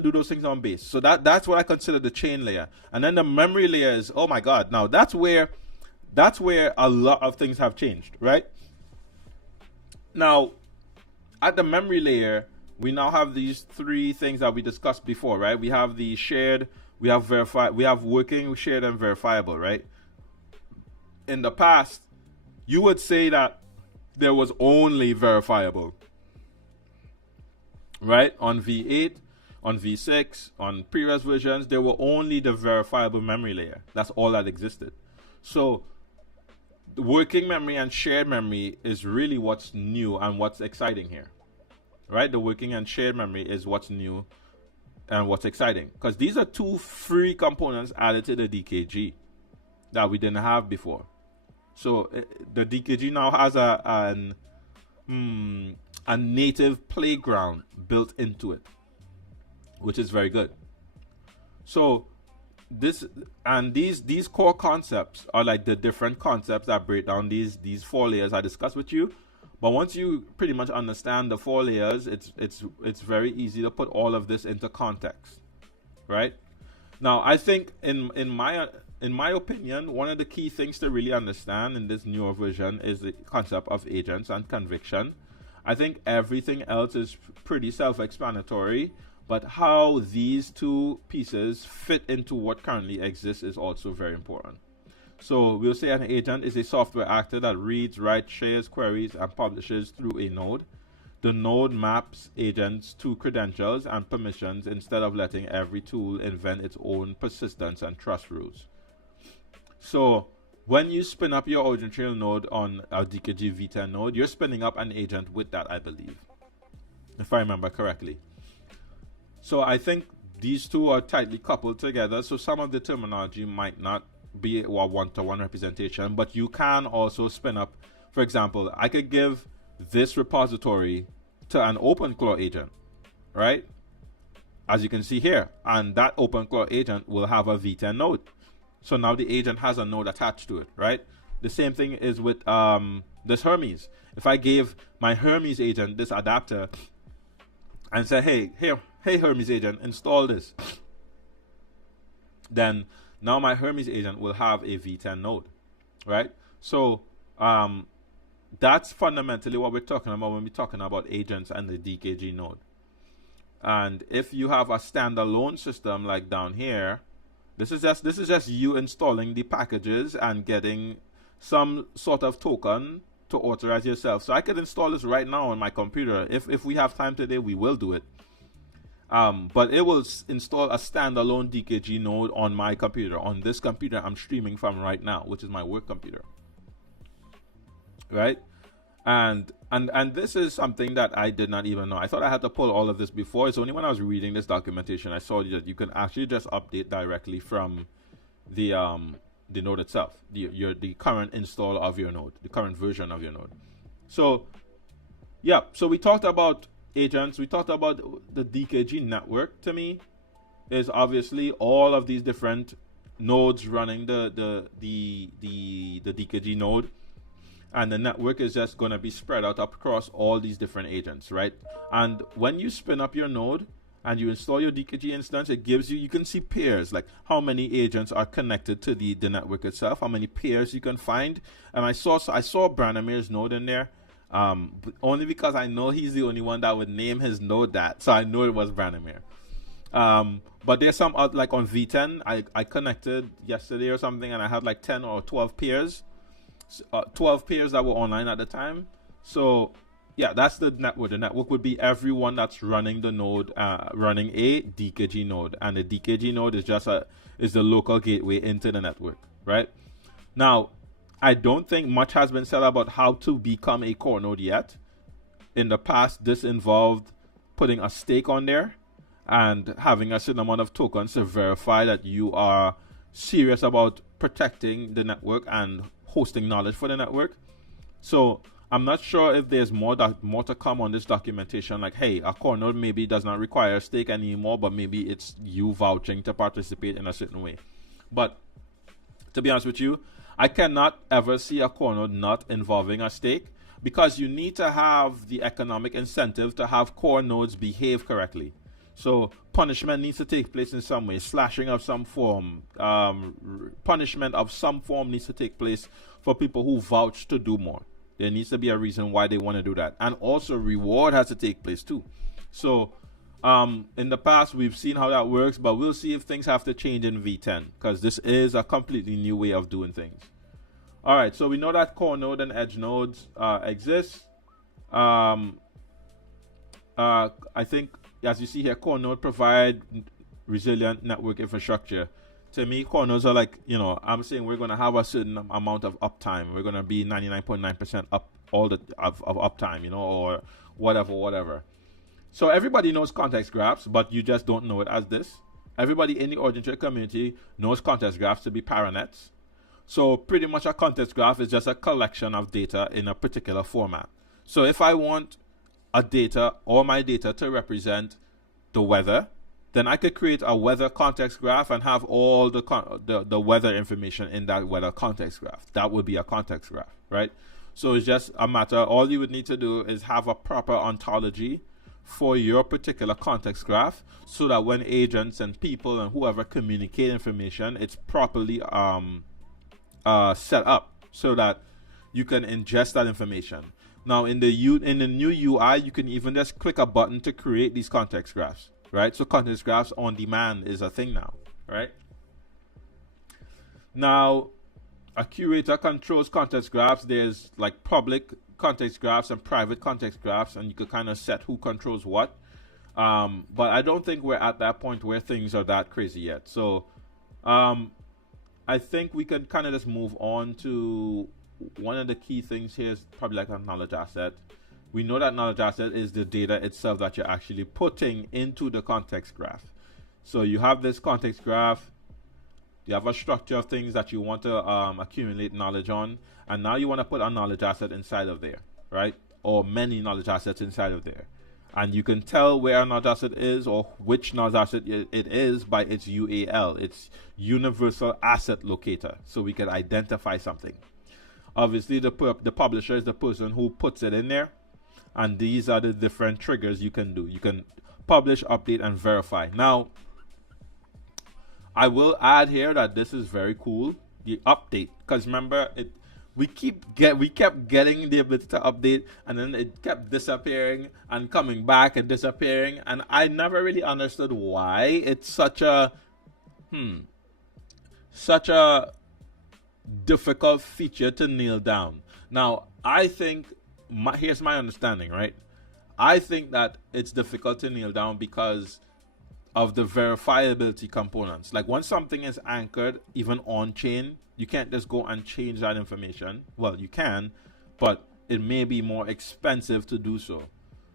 do those things on base. So that's what I consider the chain layer. And then the memory layer is, oh my God, now that's where a lot of things have changed, right? Now, at the memory layer, we now have these 3 things that we discussed before, right? We have the shared, we have working, shared, and verifiable, right? In the past, you would say that there was only verifiable, right? On V8, on V6, on previous versions, there were only the verifiable memory layer. That's all that existed. So the working memory and shared memory is really what's new and what's exciting here, right? The working and shared memory is what's new and what's exciting, because these are two free components added to the DKG that we didn't have before. So the DKG now has a native playground built into it, which is very good. So these core concepts are like the different concepts that break down these 4 layers I discussed with you. But once you pretty much understand the 4 layers, it's very easy to put all of this into context, right? Now, I think in my opinion, one of the key things to really understand in this newer version is the concept of agents and conviction. I think everything else is pretty self-explanatory, but how these two pieces fit into what currently exists is also very important. So we'll say an agent is a software actor that reads, writes, shares, queries, and publishes through a node. The node maps agents to credentials and permissions instead of letting every tool invent its own persistence and trust rules. So when you spin up your OriginTrail node on a DKG V10 node, you're spinning up an agent with that, I believe, if I remember correctly. So I think these two are tightly coupled together, so some of the terminology might not be a one-to-one representation, but you can also spin up, for example, I could give this repository to an OpenClaw agent, right? As you can see here, and that OpenClaw agent will have a V10 node. So now the agent has a node attached to it, right? The same thing is with this Hermes. If I gave my Hermes agent this adapter and say, hey Hermes agent, install this, then now my Hermes agent will have a V10 node, right? So that's fundamentally what we're talking about when we're talking about agents and the DKG node. And if you have a standalone system like down here, this is just you installing the packages and getting some sort of token to authorize yourself. So I could install this right now on my computer. If we have time today, we will do it. But it will install a standalone DKG node on my computer, on this computer I'm streaming from right now, which is my work computer, right? And this is something that I did not even know. I thought I had to pull all of this before. It's only when I was reading this documentation I saw that you can actually just update directly from the node itself, the current install of your node, the current version of your node. So yeah, so we talked about agents, we talked about the DKG network. To me, is obviously all of these different nodes running the DKG node, and the network is just going to be spread out across all these different agents, right? And when you spin up your node and you install your DKG instance, it gives you can see pairs, like how many agents are connected to the network itself, how many pairs you can find. And I saw Branimir's node in there, only because I know he's the only one that would name his node that, so I know it was Branimir. But there's some like on V10, I connected yesterday or something, and I had like 10 or 12 pairs, 12 pairs that were online at the time. So yeah, that's the network. The network would be everyone that's running the node, running a DKG node, and the DKG node is just is the local gateway into the network, right? Now, I don't think much has been said about how to become a core node yet. In the past, this involved putting a stake on there and having a certain amount of tokens to verify that you are serious about protecting the network and hosting knowledge for the network. So I'm not sure if there's more to come on this documentation, like, hey, a core node maybe does not require a stake anymore, but maybe it's you vouching to participate in a certain way. But to be honest with you, I cannot ever see a core node not involving a stake, because you need to have the economic incentive to have core nodes behave correctly. So punishment needs to take place in some way, slashing of some form, punishment of some form needs to take place for people who vouch to do more. There needs to be a reason why they want to do that. And also reward has to take place too. So in the past, we've seen how that works, but we'll see if things have to change in V10, because this is a completely new way of doing things. All right, so we know that core node and edge nodes exist. I think, as you see here, core node provide resilient network infrastructure. To me, corners are like, I'm saying we're going to have a certain amount of uptime. We're going to be 99.9% up all the of uptime, or whatever. So everybody knows context graphs, but you just don't know it as this. Everybody in the OriginTrail community knows context graphs to be paranets. So pretty much a context graph is just a collection of data in a particular format. So if I want all my data to represent the weather, then I could create a weather context graph and have all the weather information in that weather context graph. That would be a context graph, right? So it's just a matter, all you would need to do is have a proper ontology for your particular context graph, so that when agents and people and whoever communicate information, it's properly set up so that you can ingest that information. Now in the new UI, you can even just click a button to create these context graphs, right? So context graphs on demand is a thing now, right? Now, a curator controls context graphs. There's like public context graphs and private context graphs, and you could kind of set who controls what. But I don't think we're at that point where things are that crazy yet. So I think we can kind of just move on to one of the key things here is probably like a knowledge asset. We know that knowledge asset is the data itself that you're actually putting into the context graph. So you have this context graph, you have a structure of things that you want to accumulate knowledge on, and now you want to put a knowledge asset inside of there, right? Or many knowledge assets inside of there. And you can tell where a knowledge asset is or which knowledge asset it is by its UAL, its Universal Asset Locator, so we can identify something. Obviously, the publisher is the person who puts it in there, and these are the different triggers you can do. You can publish, update, and verify. Now, I will add here that this is very cool, the update, because remember, we kept getting the ability to update, and then it kept disappearing and coming back and disappearing, and I never really understood why it's such a difficult feature to nail down. Now, I think here's my understanding, right? I think that it's difficult to nail down because of the verifiability components. Like once something is anchored, even on chain, you can't just go and change that information. Well, you can, but it may be more expensive to do so.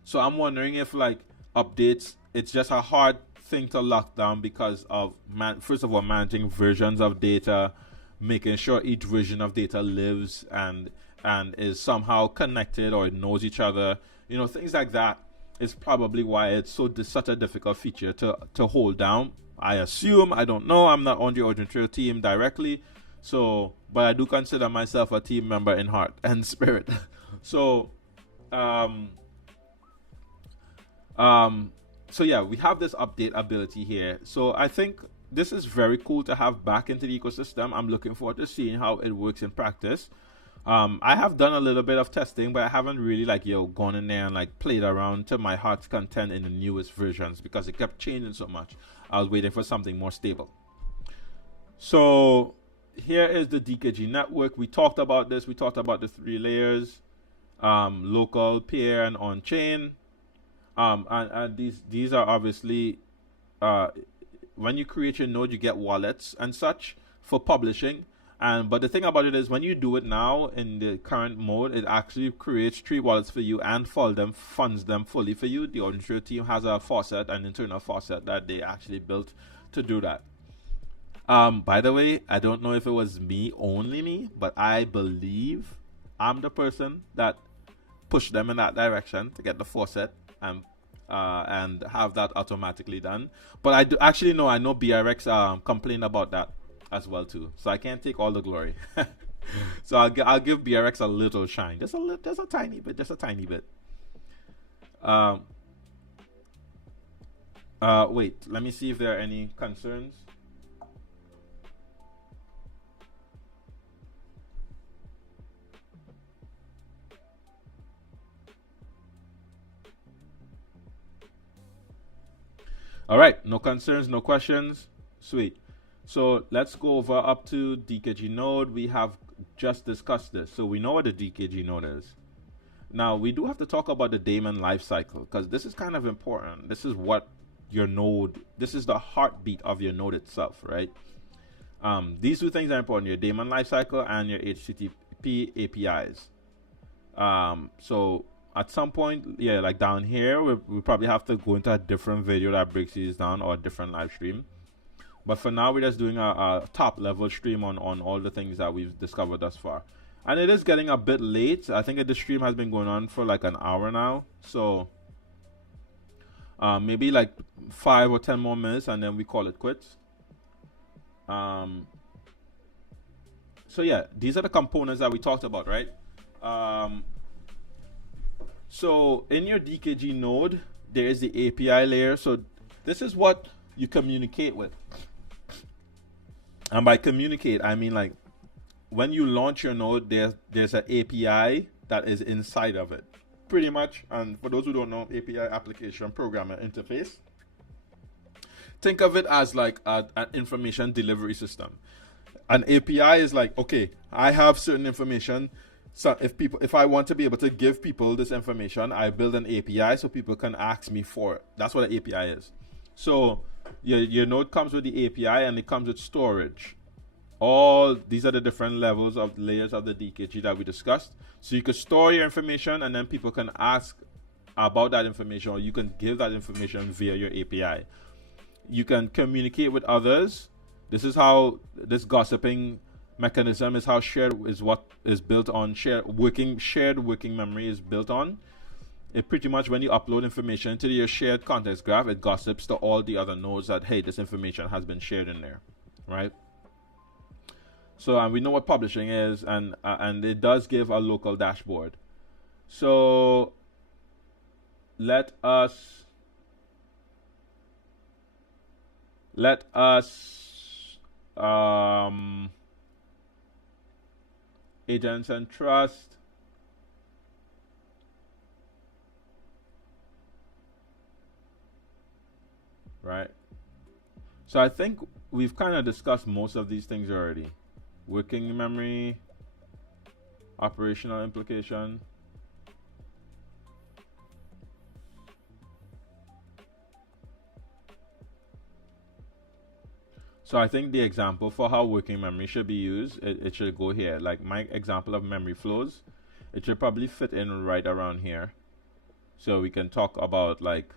So I'm wondering if like updates, it's just a hard thing to lock down because of, first of all, managing versions of data, making sure each version of data lives and is somehow connected or it knows each other. Things like that is probably why it's such a difficult feature to hold down. I assume, I don't know, I'm not on the OriginTrail team directly, but I do consider myself a team member in heart and spirit. So yeah, we have this update ability here. So I think this is very cool to have back into the ecosystem. I'm looking forward to seeing how it works in practice. I have done a little bit of testing, but I haven't really gone in there and played around to my heart's content in the newest versions because it kept changing so much. I was waiting for something more stable. So here is the DKG network. We talked about this. We talked about the 3 layers, local, peer, and on-chain. And these are obviously, when you create your node, you get wallets and such for publishing. But the thing about it is when you do it now in the current mode, it actually creates 3 wallets for you and funds them fully for you. The OriginTrail team has a faucet, an internal faucet that they actually built to do that. By the way, I don't know if it was only me, but I believe I'm the person that pushed them in that direction to get the faucet and have that automatically done. But I do actually know, I know BRX complained about that as well too, so I can't take all the glory. So I'll give BRX a little shine, just a tiny bit. Wait, let me see if there are any concerns. All right, no concerns, no questions. Sweet. So let's go over up to DKG node. We have just discussed this, so we know what the DKG node is. Now we do have to talk about the daemon lifecycle because this is kind of important. This is what your node, this is the heartbeat of your node itself, right? These two things are important: your daemon lifecycle and your HTTP APIs. So at some point, yeah, like down here, we probably have to go into a different video that breaks these down, or a different live stream. But for now, we're just doing a top level stream on all the things that we've discovered thus far. And it is getting a bit late. I think the stream has been going on for like an hour now. So maybe like 5 or 10 more minutes and then we call it quits. So yeah, these are the components that we talked about, right? So in your DKG node, there is the API layer. So this is what you communicate with. And by communicate, I mean like when you launch your node, there's an API that is inside of it, pretty much. And for those who don't know, API, application programmer interface. Think of it as like an information delivery system. An API is like, okay, I have certain information. So if I want to be able to give people this information, I build an API so people can ask me for it. That's what an API is. So your node comes with the API and it comes with storage. All these are the different levels of layers of the DKG that we discussed. So you can store your information and then people can ask about that information, or you can give that information via your API. You can communicate with others. This is how this gossiping mechanism is how shared is what is built on shared working memory is built on. It pretty much, when you upload information to your shared context graph, it gossips to all the other nodes that, hey, this information has been shared in there, right? So and we know what publishing is, and it does give a local dashboard. So let us agents and trust. Right. So I think we've kind of discussed most of these things already. Working memory, operational implication. So I think the example for how working memory should be used, it should go here. Like my example of memory flows, it should probably fit in right around here. So we can talk about, like,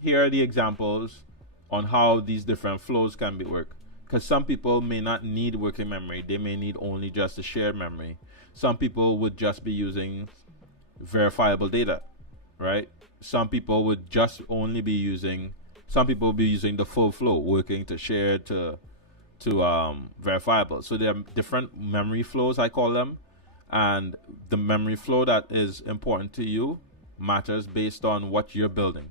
here are the examples on how these different flows can be worked. Because some people may not need working memory. They may need only just the shared memory. Some people would just be using verifiable data, right? Some people would just only be using, some people will be using the full flow, working to share to verifiable. So there are different memory flows, I call them. And the memory flow that is important to you matters based on what you're building,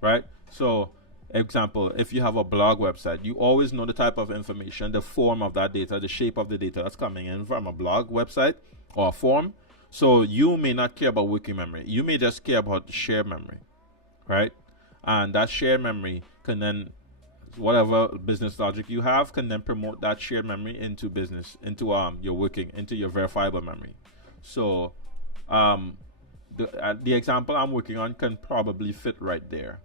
right? So example, if you have a blog website, you always know the type of information, the form of that data, the shape of the data that's coming in from a blog website or a form. So you may not care about working memory. You may just care about the shared memory, right? And that shared memory can then, whatever business logic you have, can then promote that shared memory into business, into your working, into your verifiable memory. So the example I'm working on can probably fit right there.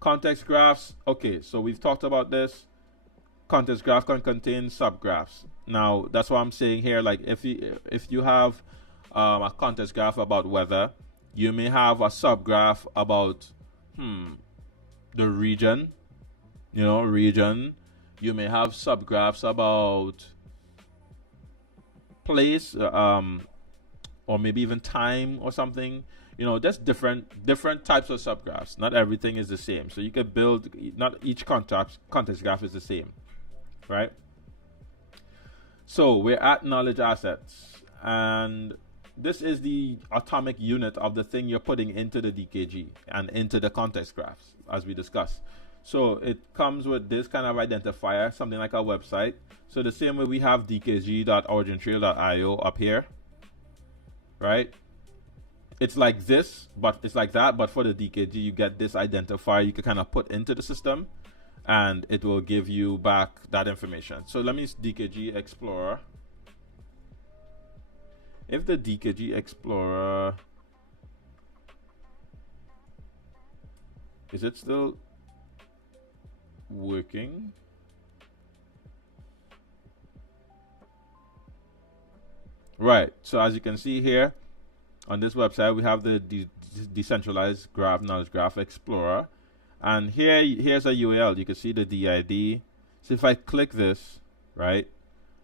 Context graphs. Okay, so we've talked about this. Context graph can contain subgraphs. Now that's what I'm saying here. Like if you have a context graph about weather, you may have a subgraph about the region. You know, region. You may have subgraphs about place, or maybe even time or something. You know, there's different types of subgraphs. Not everything is the same. So you can build, not each context graph is the same, right? So we're at knowledge assets, and this is the atomic unit of the thing you're putting into the DKG and into the context graphs, as we discussed. So it comes with this kind of identifier, something like a website. So the same way we have dkg.origintrail.io up here, right? It's like this, but it's like that, but for the DKG, you get this identifier you can kind of put into the system, and it will give you back that information. So let me use DKG Explorer. If the DKG Explorer, is it still working? Right. So as you can see here on this website, we have the decentralized graph knowledge graph explorer, and here's a URL. You can see the DID. So if I click this, right,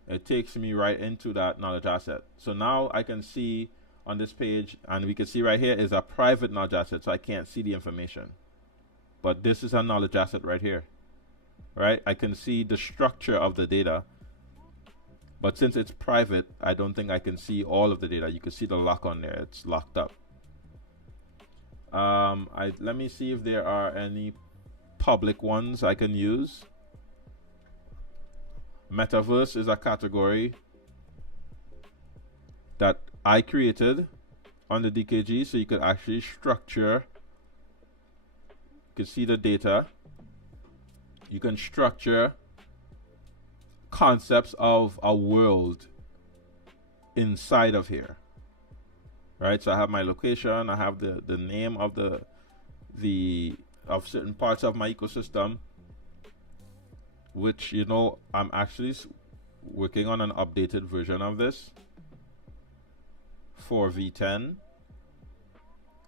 it takes me right into that knowledge asset. So now I can see on this page, and we can see right here is a private knowledge asset, so I can't see the information. But this is a knowledge asset right here, right? I can see the structure of the data, but since it's private, I don't think I can see all of the data. You can see the lock on there, it's locked up. Let me see if there are any public ones I can use. Metaverse is a category that I created on the DKG, so you could actually structure. You can see the data. You can structure concepts of a world inside of here, right? So I have my location. I have the name of of certain parts of my ecosystem, which, you know, I'm actually working on an updated version of this for V10.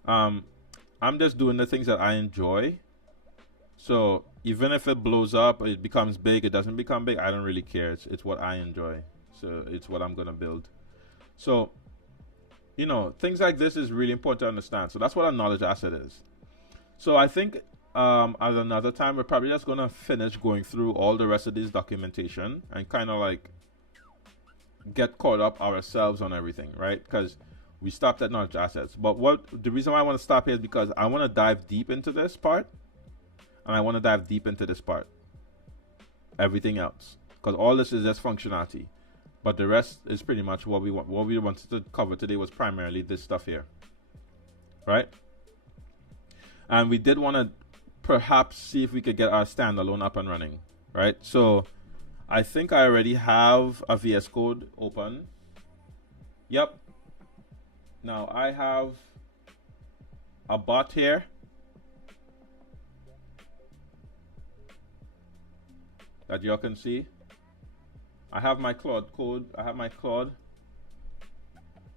I'm just doing the things that I enjoy. So even if it blows up, it becomes big, it doesn't become big, I don't really care. It's what I enjoy. So it's what I'm gonna build. So, you know, things like this is really important to understand. So that's what a knowledge asset is. So I think at another time, we're probably just gonna finish going through all the rest of this documentation and kind of like get caught up ourselves on everything, right? Because we stopped at knowledge assets. But the reason why I want to stop here is because I want to dive deep into this part, and I want to dive deep into this part. Everything else, because all this is just functionality, but the rest is pretty much what we want. What we wanted to cover today was primarily this stuff here, right? And we did want to perhaps see if we could get our standalone up and running, right? So I think I already have a VS Code open. Yep. Now I have a bot here. That y'all can see. I have my Claude code. I have my Claude.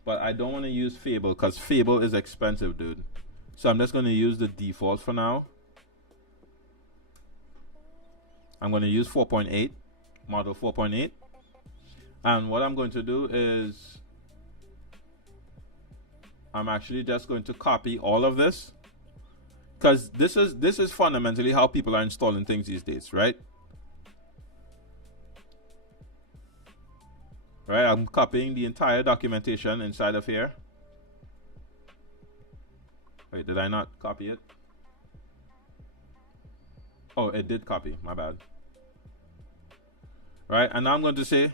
But I don't want to use Fable because Fable is expensive, dude. So I'm just going to use the default for now. I'm going to use 4.8, model 4.8. And what I'm going to do is I'm actually just going to copy all of this, because this is fundamentally how people are installing things these days, right? Right, I'm copying the entire documentation inside of here. Wait, did I not copy it? Oh, it did copy, my bad. Right, and now I'm going to say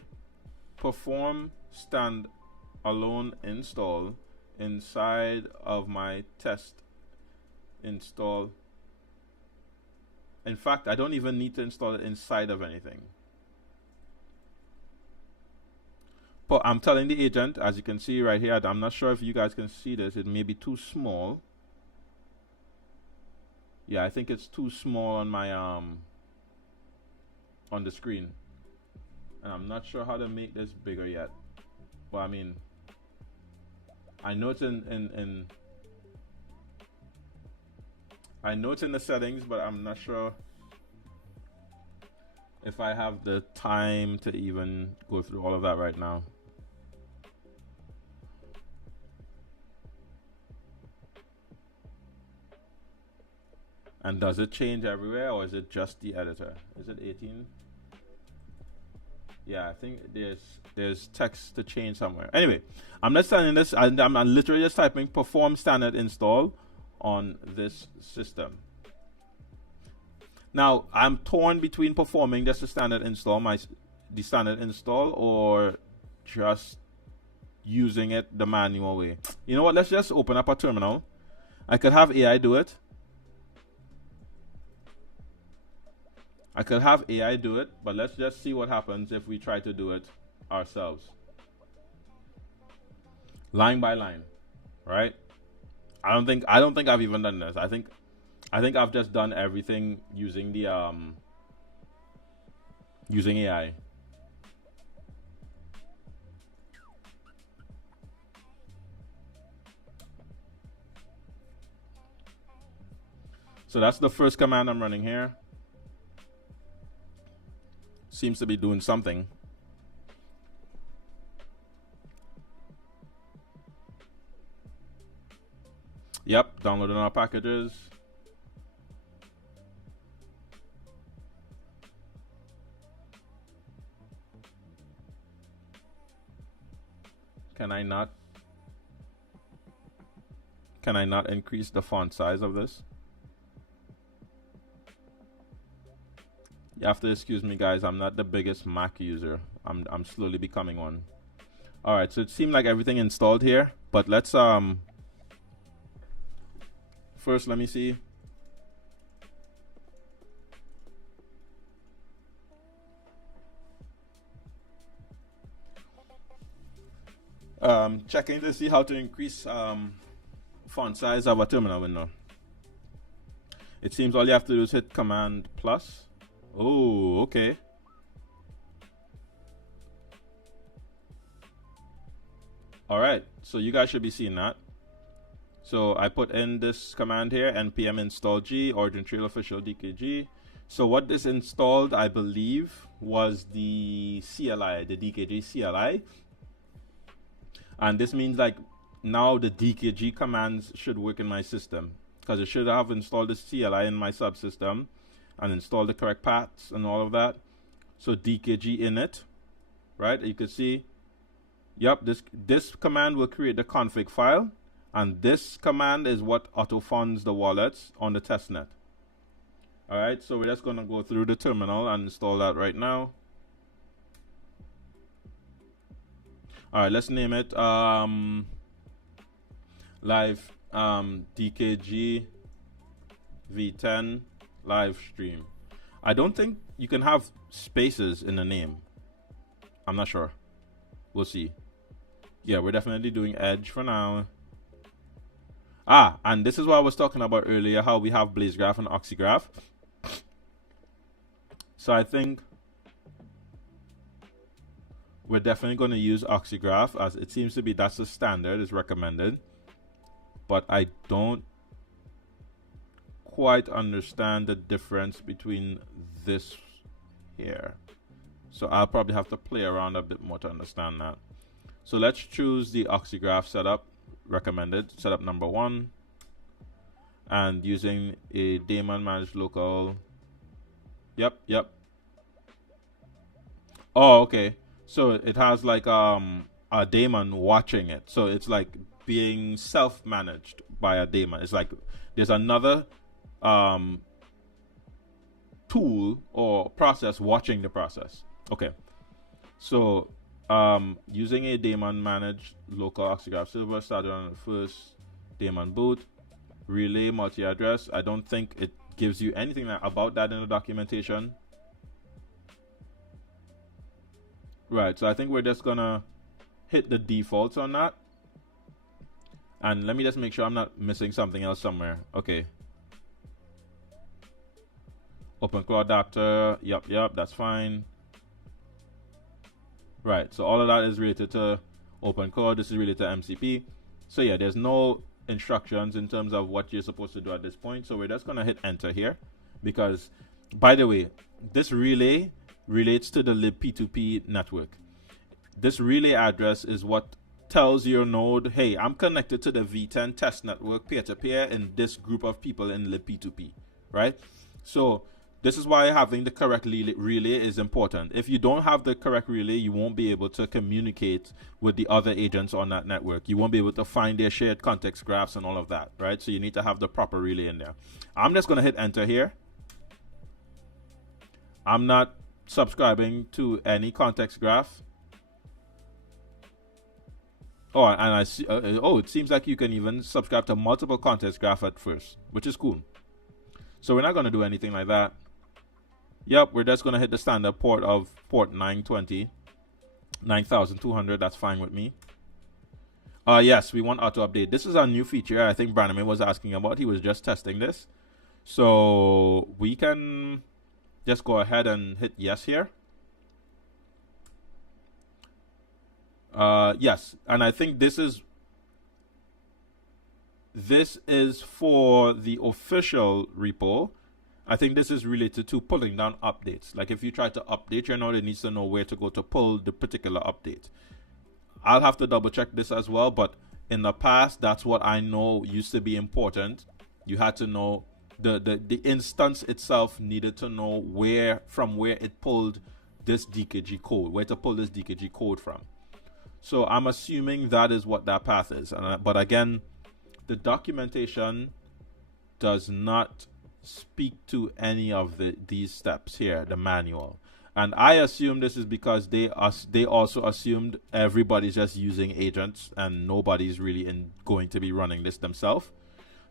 perform standalone install inside of my test install. In fact, I don't even need to install it inside of anything. But I'm telling the agent, as you can see right here, I'm not sure if you guys can see this, it may be too small. Yeah, I think it's too small on my on the screen. And I'm not sure how to make this bigger yet. Well, I mean, I know it's I know it's in the settings, but I'm not sure if I have the time to even go through all of that right now. And does it change everywhere, or is it just the editor? Is it 18? Yeah, I think there's text to change somewhere. Anyway, I'm just telling this, I'm literally just typing perform standard install on this system. Now, I'm torn between performing just a standard install, the standard install, or just using it the manual way. You know what? Let's just open up a terminal. I could have AI do it. But let's just see what happens if we try to do it ourselves. Line by line, right? I don't think I've even done this. I think I've just done everything using the using AI. So that's the first command I'm running here. Seems to be doing something. Yep, downloading our packages. Can I not increase the font size of this? You have to excuse me, guys. I'm not the biggest Mac user. I'm slowly becoming one. All right, so it seemed like everything installed here, but let's first let me see. Checking to see how to increase font size of a terminal window. It seems all you have to do is hit Command plus. Oh, okay. All right, so you guys should be seeing that. So I put in this command here, npm install g OriginTrail official DKG. So what this installed, I believe, was the CLI, the DKG CLI. And this means like now the DKG commands should work in my system, because it should have installed the CLI in my subsystem and installed the correct paths and all of that. So DKG init, right? You can see, yep, this command will create the config file, and this command is what auto funds the wallets on the testnet. All right, so we're just gonna go through the terminal and install that right now. All right, let's name it live DKG V10 live stream. I don't think you can have spaces in the name. I'm not sure. We'll see. Yeah, we're definitely doing Edge for now. And this is what I was talking about earlier, how we have BlazeGraph and OxyGraph. So I think we're definitely going to use OxyGraph, as it seems to be that's the standard, is recommended. But I don't quite understand the difference between this here. So I'll probably have to play around a bit more to understand that. So let's choose the OxyGraph setup, recommended, setup number 1. And using a daemon managed local. Yep. Oh, okay. So it has like a daemon watching it. So it's like being self-managed by a daemon. It's like there's another tool or process watching the process. Okay. So using a daemon managed local OxyGraph server started on the first daemon boot. Relay multi-address. I don't think it gives you anything about that in the documentation. Right, so I think we're just gonna hit the defaults on that. And let me just make sure I'm not missing something else somewhere. Okay. OpenClaw adapter. Yep, that's fine. Right, so all of that is related to OpenClaw. This is related to MCP. So yeah, there's no instructions in terms of what you're supposed to do at this point. So we're just gonna hit enter here, because, by the way, this relay relates to the libp2p network. This relay address is what tells your node, hey, I'm connected to the V10 test network peer-to-peer in this group of people in libp2p, right? So this is why having the correct relay is important. If you don't have the correct relay, you won't be able to communicate with the other agents on that network. You won't be able to find their shared context graphs and all of that, right? So you need to have the proper relay in there. I'm just going to hit enter here. I'm not subscribing to any context graph. Oh, and I see. It seems like you can even subscribe to multiple context graph at first, which is cool. So we're not going to do anything like that. Yep, we're just going to hit the standard port of port 920, 9200. That's fine with me. Yes, we want auto update. This is a new feature I think Brannaman was asking about. He was just testing this. So we can just go ahead and hit yes here. Yes, and I think this is this is for the official repo. I think this is related to pulling down updates. Like if you try to update your node, it needs to know where to go to pull the particular update. I'll have to double check this as well, but in the past, that's what I know used to be important. You had to know the instance itself needed to know from where it pulled this DKG code, where to pull this DKG code from. So I'm assuming that is what that path is. But again, the documentation does not speak to any of these steps here, the manual. And I assume this is because they also assumed everybody's just using agents and nobody's really going to be running this themselves.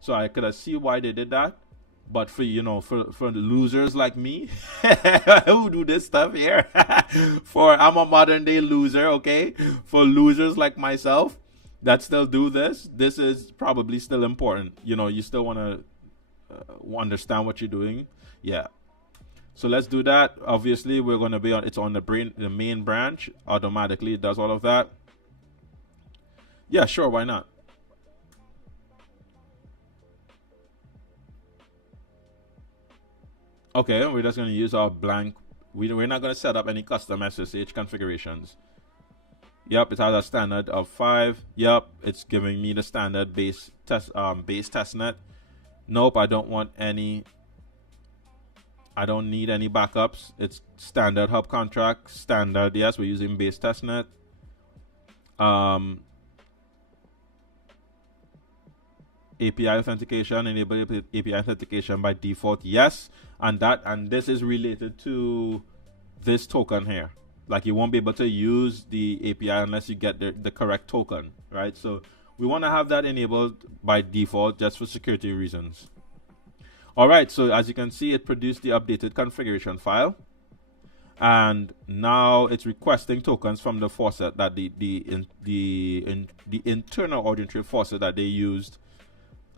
So I could see why they did that. But for losers like me who do this stuff here, I'm a modern day loser, okay? For losers like myself that still do this is probably still important. You still want to understand what you're doing. Yeah. So let's do that. Obviously, we're going to be it's on the main branch. Automatically, it does all of that. Yeah, sure. Why not? Okay, we're just going to use our blank. We're not going to set up any custom SSH configurations. Yep, it has a standard of 5. Yep, it's giving me the standard base testnet. Nope, I don't want any. I don't need any backups. It's standard hub contract. Standard, yes, we're using base testnet. API authentication, enable API authentication by default, yes. And this is related to this token here. Like you won't be able to use the API unless you get the correct token, right? So we want to have that enabled by default just for security reasons. All right, so as you can see, it produced the updated configuration file. And now it's requesting tokens from the faucet that the internal OriginTrail faucet that they used,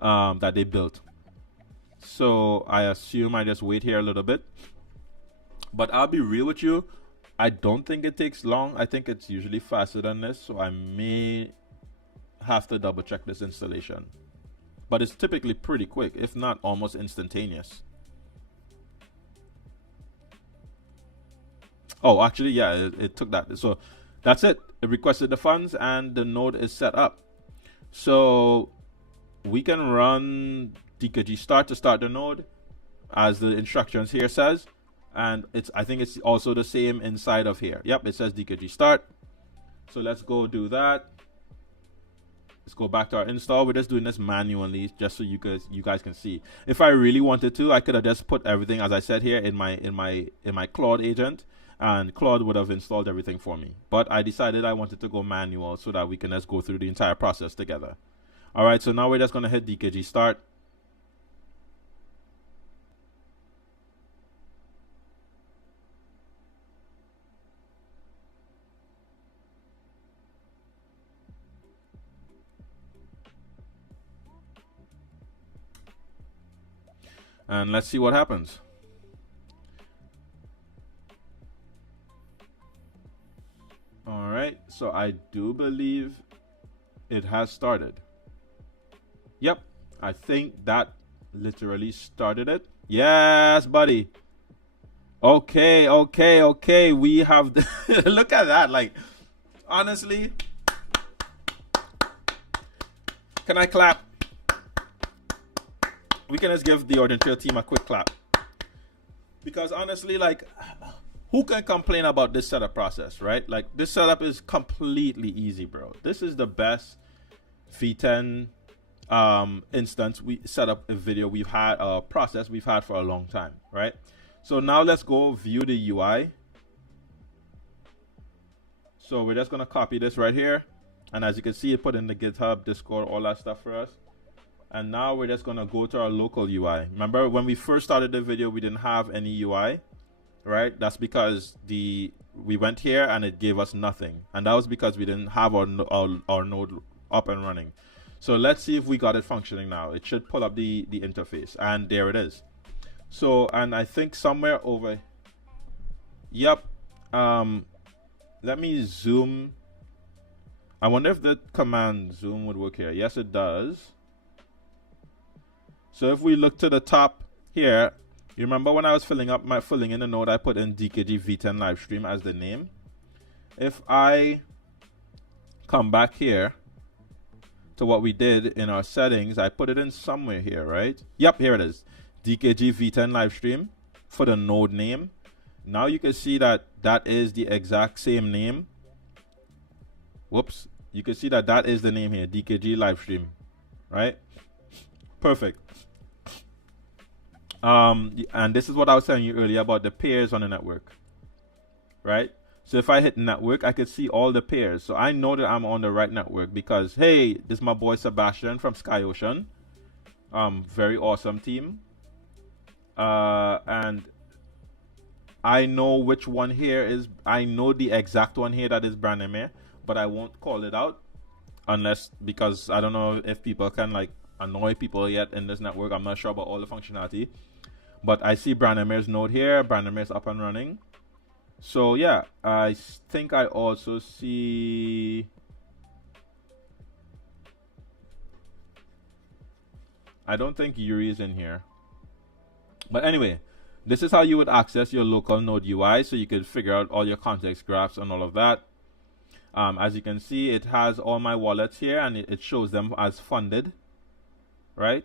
that they built. So I assume I just wait here a little bit. But I'll be real with you, I don't think it takes long. I think it's usually faster than this, so I may have to double check this installation. But it's typically pretty quick, if not almost instantaneous. Oh, actually, yeah, it took that. So that's it. It requested the funds and the node is set up. So we can run DKG start to start the node as the instructions here says. And I think it's also the same inside of here. Yep, it says DKG start. So let's go do that. Let's go back to our install. We're just doing this manually just so you guys can see. If I really wanted to, I could have just put everything as I said here in my Claude agent, and Claude would have installed everything for me. But I decided I wanted to go manual so that we can just go through the entire process together. All right, so now we're just going to hit DKG start. And let's see what happens. All right, so I do believe it has started. Yep, I think that literally started it. Yes, buddy. Okay. We have look at that. Like, honestly, can I clap? We can just give the OriginTrail team a quick clap. Because honestly, like, who can complain about this setup process, right? Like, this setup is completely easy, bro. This is the best V10 instance we set up a video we've had, a process we've had for a long time, right? So now let's go view the UI. So we're just gonna copy this right here, and as you can see, it put in the GitHub, Discord, all that stuff for us. And now we're just gonna go to our local UI. Remember when we first started the video, we didn't have any UI, right? That's because we went here and it gave us nothing, and that was because we didn't have our node up and running. So let's see if we got it functioning now. It should pull up the interface, and there it is. So, and I think somewhere over, yep. Let me zoom. I wonder if the command zoom would work here. Yes, it does. So if we look to the top here, you remember when I was filling in the node, I put in DKG V10 live stream as the name. If I come back here to what we did in our settings, I put it in somewhere here, right? Yep, here it is. DKG V10 live stream for the node name. Now you can see that that is the exact same name. Whoops. You can see that that is the name here, DKG live stream, right? Perfect. And this is what I was telling you earlier about the pairs on the network, right? So if I hit network, I could see all the pairs. So I know that I'm on the right network because, hey, this is my boy Sebastian from Sky Ocean. Very awesome team. And I know which one here is, I know the exact one here that is Branimir, but I won't call it out unless, because I don't know if people can like annoy people yet in this network. I'm not sure about all the functionality, but I see Branimir's node here. Branimir's up and running. So yeah, I think I also see, I don't think Yuri is in here, but anyway, this is how you would access your local node UI, so you could figure out all your context graphs and all of that. As you can see, it has all my wallets here, and it shows them as funded, right?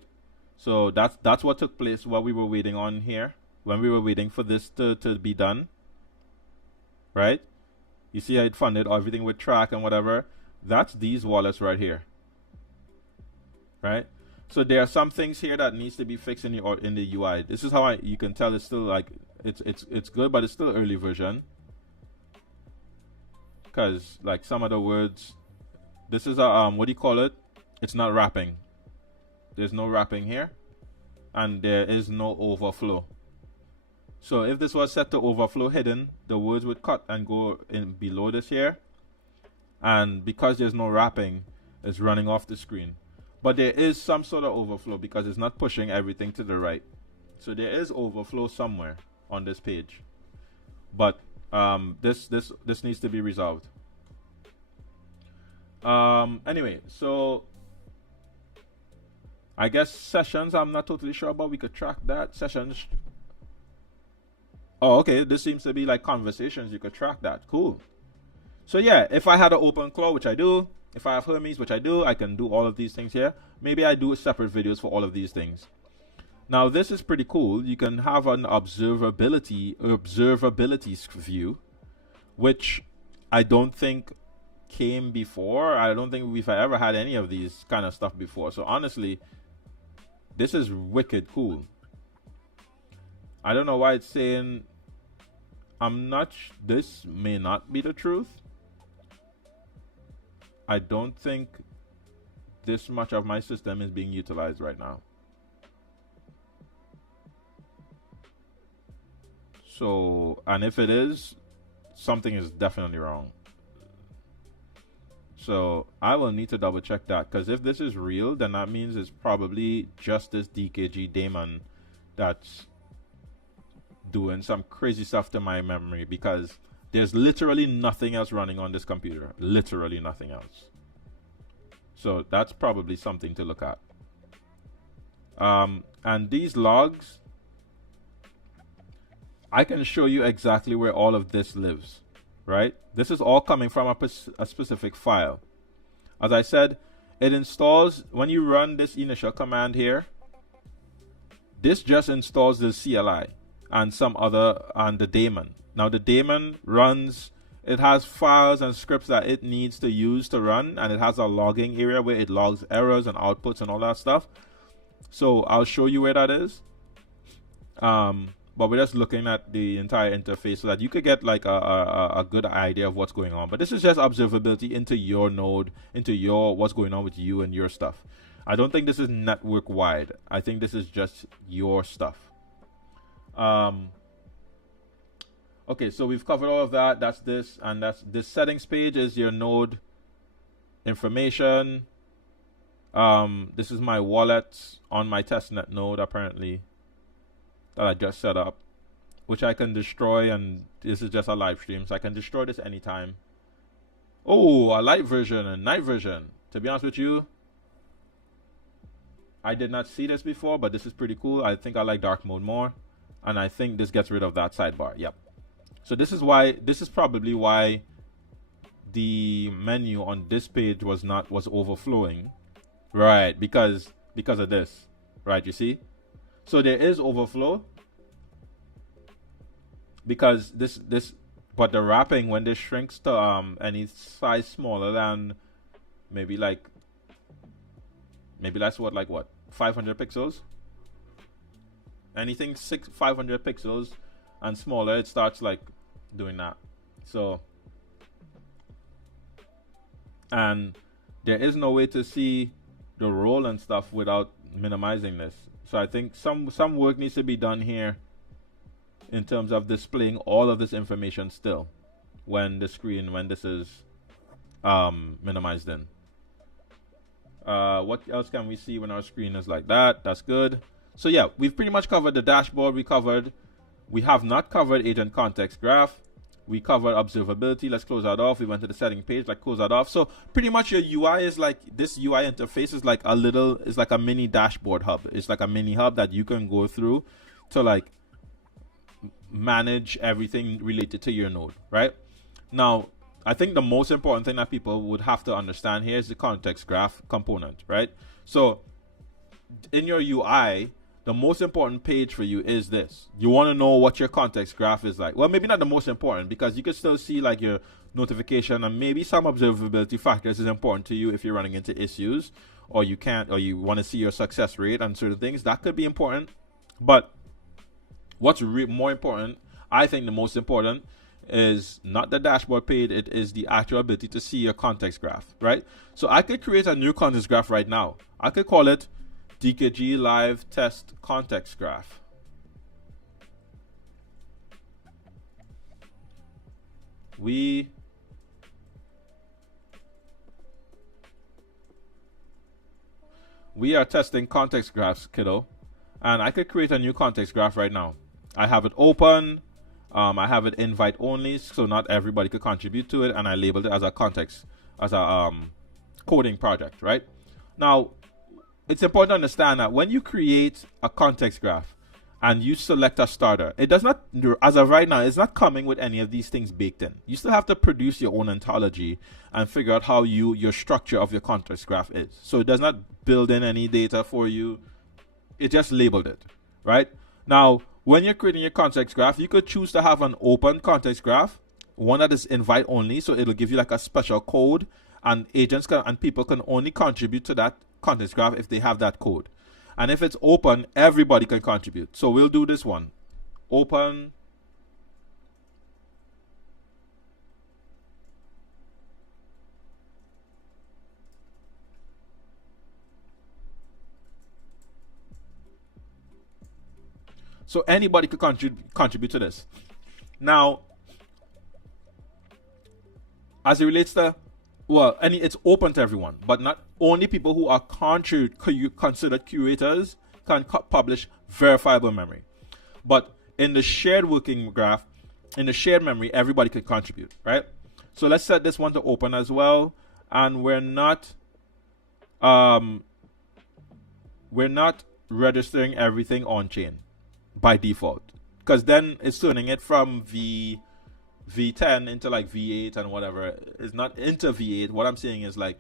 So that's what took place while we were waiting on here, when we were waiting for this to be done, right? You see how it funded everything with track and whatever. That's these wallets right here, right? So there are some things here that needs to be fixed in the UI. This is how you can tell it's still like it's good, but it's still early version. Because like some of the words, this is a what do you call it? It's not wrapping. There's no wrapping here, and there is no overflow. So if this was set to overflow hidden, the words would cut and go in below this here, and because there's no wrapping, it's running off the screen. But there is some sort of overflow because it's not pushing everything to the right. So there is overflow somewhere on this page, but this needs to be resolved. Anyway, so I guess sessions, I'm not totally sure about. We could track that. Sessions. Oh, okay. This seems to be like conversations. You could track that. Cool. So yeah, if I had an open claw, which I do, if I have Hermes, which I do, I can do all of these things here. Maybe I do separate videos for all of these things. Now this is pretty cool. You can have an observability view, which I don't think came before. I don't think we've ever had any of these kind of stuff before. So honestly, this is wicked cool. I don't know why it's saying, this may not be the truth. I don't think this much of my system is being utilized right now. So, and if it is, something is definitely wrong. So I will need to double check that, because if this is real, then that means it's probably just this DKG daemon that's doing some crazy stuff to my memory, because there's literally nothing else running on this computer. Literally nothing else. So that's probably something to look at. And these logs, I can show you exactly where all of this lives, right? This is all coming from a specific file. As I said, it installs, when you run this initial command here, this just installs the CLI and some other, and the daemon. Now the daemon runs, it has files and scripts that it needs to use to run, and it has a logging area where it logs errors and outputs and all that stuff. So I'll show you where that is. But we're just looking at the entire interface so that you could get like a good idea of what's going on. But this is just observability into your node, into your what's going on with you and your stuff. I don't think this is network wide. I think this is just your stuff. Okay, so we've covered all of that. That's this, and that's this settings page is your node information. This is my wallet on my testnet node apparently that I just set up, which I can destroy, and this is just a live stream, so I can destroy this anytime. Oh, a light version and night version. To be honest with you, I did not see this before, but this is pretty cool. I think I like dark mode more, and I think this gets rid of that sidebar. Yep. So this is probably why the menu on this page was overflowing, right? Because of this, right? You see, so there is overflow because this, but the wrapping, when this shrinks to any size smaller than maybe that's what 500 pixels, anything 500 pixels and smaller, it starts like doing that. So, and there is no way to see the roll and stuff without minimizing this. So I think some work needs to be done here in terms of displaying all of this information still when this is minimized in. What else can we see when our screen is like that? That's good. So yeah, we've pretty much covered the dashboard. We have not covered agent context graph. We covered observability. Let's close that off. We went to the setting page. Let's close that off. So pretty much your UI is like, this UI interface is like a mini dashboard hub. It's like a mini hub that you can go through to like manage everything related to your node, right? Now, I think the most important thing that people would have to understand here is the context graph component, right? So in your UI, the most important page for you is this. You want to know what your context graph is like. Well, maybe not the most important, because you can still see like your notification and maybe some observability factors is important to you if you're running into issues, or you want to see your success rate and certain things. That could be important. But what's more important, I think the most important, is not the dashboard page. It is the actual ability to see your context graph, right? So I could create a new context graph right now. I could call it DKG Live Test Context Graph. We are testing context graphs, kiddo. And I could create a new context graph right now. I have it open. I have it invite only, so not everybody could contribute to it, and I labeled it as a coding project, right? Now, it's important to understand that when you create a context graph and you select a starter, it does not, as of right now, it's not coming with any of these things baked in. You still have to produce your own ontology and figure out how your structure of your context graph is. So it does not build in any data for you. It just labeled it, right? Now, when you're creating your context graph, you could choose to have an open context graph, one that is invite only, so it'll give you like a special code, and agents and people can only contribute to that context graph if they have that code. And if it's open, everybody can contribute. So we'll do this one. Open. So anybody could contribute to this. Now, as it relates to, well, it's open to everyone, but not only people who are considered curators can publish verifiable memory. But in the shared working graph, in the shared memory, everybody can contribute, right? So let's set this one to open as well, and we're not registering everything on chain by default, because then it's turning it from V10 into like V8 and whatever. It's not into V8. What I'm saying is like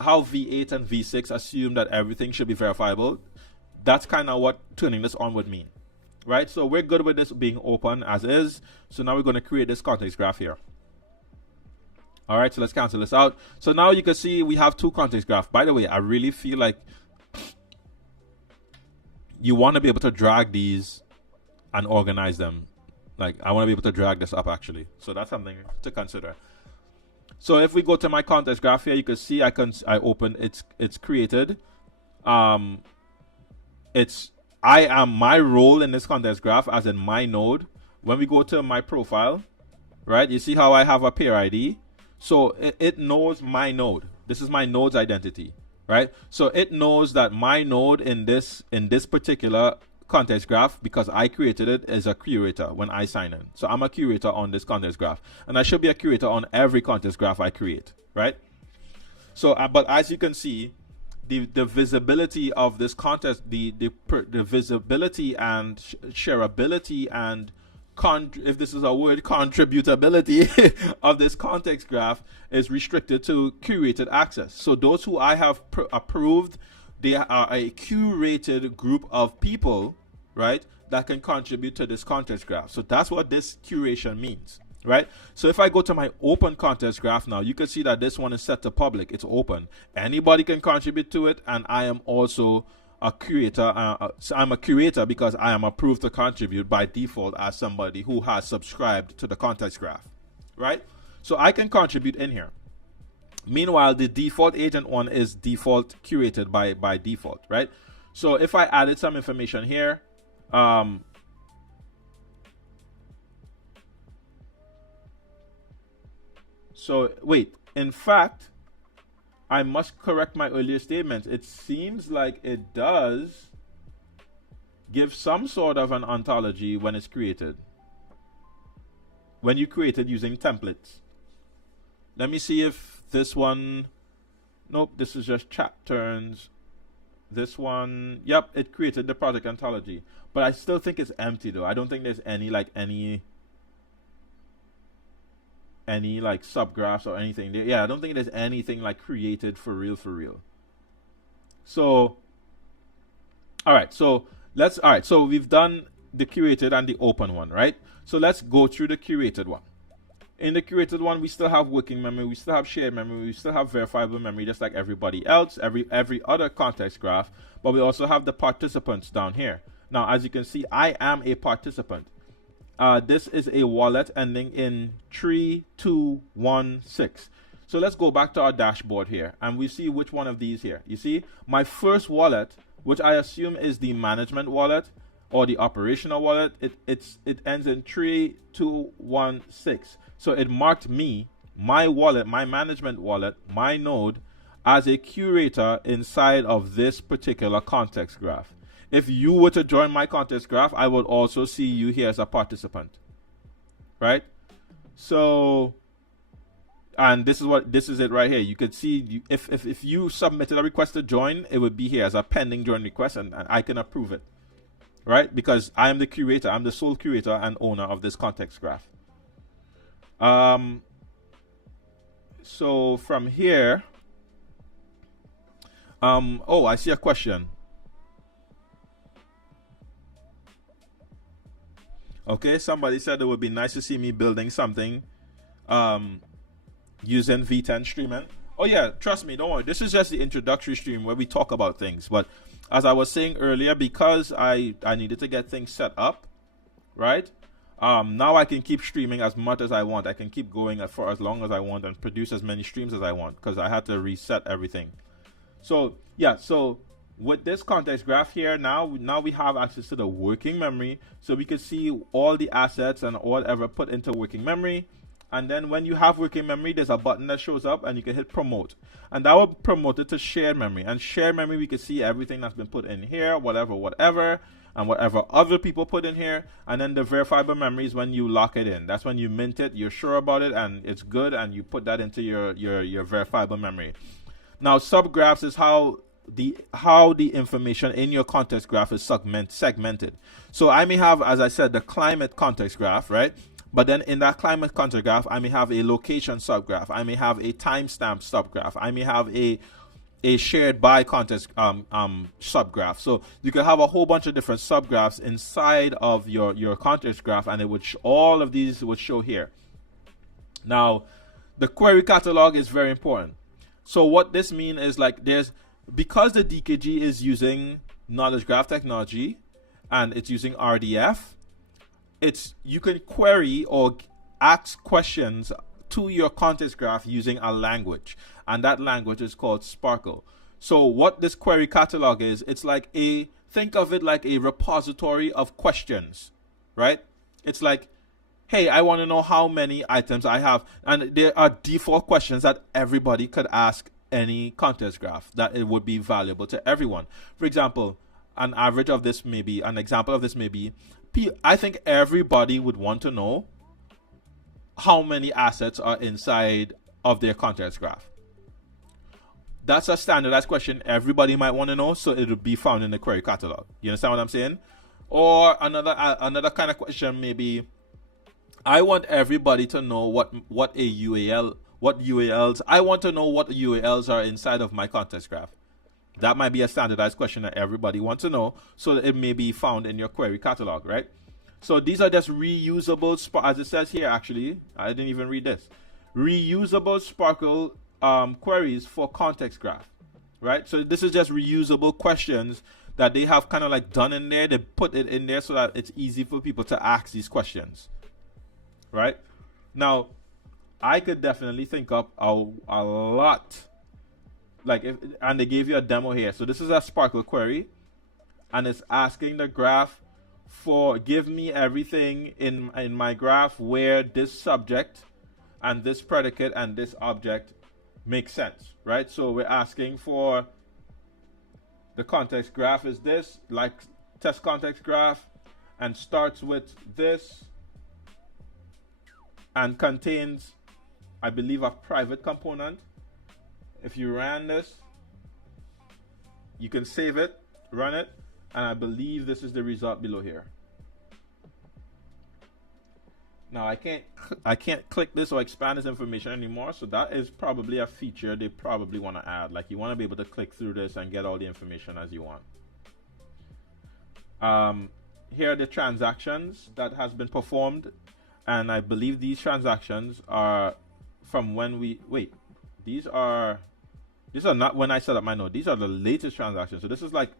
how V8 and V6 assume that everything should be verifiable. That's kind of what turning this on would mean, right? So we're good with this being open as is. So now we're going to create this context graph here. All right, so let's cancel this out. So now you can see we have two context graphs. By the way, I really feel like you want to be able to drag these and organize them. Like, I want to be able to drag this up actually. So that's something to consider. So if we go to my context graph here, you can see I open it's created. I am my role in this context graph as in my node. When we go to my profile, right, you see how I have a pair ID. So it knows my node. This is my node's identity, right? So it knows that my node in this particular context graph, because I created it, is a curator when I sign in. So I'm a curator on this context graph, and I should be a curator on every context graph I create, right? So but as you can see, the visibility of this contest, the visibility and shareability and if this is a word, contributability of this context graph is restricted to curated access. So those who I have approved, they are a curated group of people, right, that can contribute to this context graph. So that's what this curation means, right? So if I go to my open context graph now, you can see that this one is set to public. It's open. Anybody can contribute to it, and I am also a curator. So I'm a curator because I am approved to contribute by default as somebody who has subscribed to the context graph, right? So I can contribute in here. Meanwhile, the default agent one is default curated by default, right? So if I added some information here, so wait, in fact, I must correct my earlier statement. It seems like it does give some sort of an ontology when it's created. When you create it using templates. Let me see if this one, nope, this is just chat turns. This one, yep, it created the project ontology. But I still think it's empty though. I don't think there's any like subgraphs or anything. Yeah, I don't think there's anything like created for real. So, all right, so so we've done the curated and the open one, right? So let's go through the curated one. In the curated one, we still have working memory, we still have shared memory, we still have verifiable memory, just like everybody else, every other context graph, but we also have the participants down here. Now, as you can see, I am a participant. This is a wallet ending in 3216. So let's go back to our dashboard here, and we see which one of these here. You see, my first wallet, which I assume is the management wallet or the operational wallet, it ends in 3216. So it marked me, my wallet, my management wallet, my node, as a curator inside of this particular context graph. If you were to join my context graph, I would also see you here as a participant, right? So, and this is it right here. You could see if you submitted a request to join, it would be here as a pending join request, and I can approve it, right? Because I am the curator. I'm the sole curator and owner of this context graph. So from here, oh, I see a question. Okay, somebody said it would be nice to see me building something using V10 streaming. Oh yeah, trust me, don't worry. This is just the introductory stream where we talk about things. But as I was saying earlier, because I needed to get things set up, right? Now I can keep streaming as much as I want. I can keep going for as long as I want and produce as many streams as I want because I had to reset everything. So yeah, so with this context graph here, now we have access to the working memory, so we can see all the assets and whatever put into working memory. And then when you have working memory, there's a button that shows up and you can hit promote, and that will promote it to shared memory. And shared memory, we can see everything that's been put in here, whatever, and whatever other people put in here. And then the verifiable memory is when you lock it in. That's when you mint it, you're sure about it and it's good, and you put that into your verifiable memory. Now subgraphs is how the information in your context graph is segmented. So I may have, as I said, the climate context graph, right? But then in that climate context graph, I may have a location subgraph, I may have a timestamp subgraph, I may have a shared by context subgraph. So you can have a whole bunch of different subgraphs inside of your context graph, and it would all of these would show here. Now, the query catalog is very important. So what this means is, like, because the DKG is using knowledge graph technology and it's using RDF, you can query or ask questions to your context graph using a language, and that language is called Sparkle. So what this query catalog is, it's like think of it like a repository of questions, right? It's like, hey, I want to know how many items I have, and there are default questions that everybody could ask any context graph that it would be valuable to everyone. For example, an example of this may be, I think everybody would want to know how many assets are inside of their context graph. That's a standardized question everybody might want to know, so it'll be found in the query catalog. You understand what I'm saying? Or another kind of question maybe, I want everybody to know what a UAL, what UALs. I want to know what UALs are inside of my context graph. That might be a standardized question that everybody wants to know, so that it may be found in your query catalog, right? So these are just reusable, as it says here. Actually, I didn't even read this. Reusable Sparkle queries for context graph, right? So this is just reusable questions that they have kind of like done in there. They put it in there so that it's easy for people to ask these questions, right? Now, I could definitely think up a lot, like and they gave you a demo here. So this is a Sparkle query, and it's asking the graph for give me everything in my graph where this subject and this predicate and this object makes sense, right? So we're asking for the context graph is this, like test context graph, and starts with this and contains, I believe, a private component. If you ran this, you can save it, run it, and I believe this is the result below here. Now I can't click this or expand this information anymore, so that is probably a feature they probably want to add. Like, you want to be able to click through this and get all the information as you want. Here are the transactions that has been performed, and I believe these transactions are from when we these are not when I set up my node. These are the latest transactions. So this is like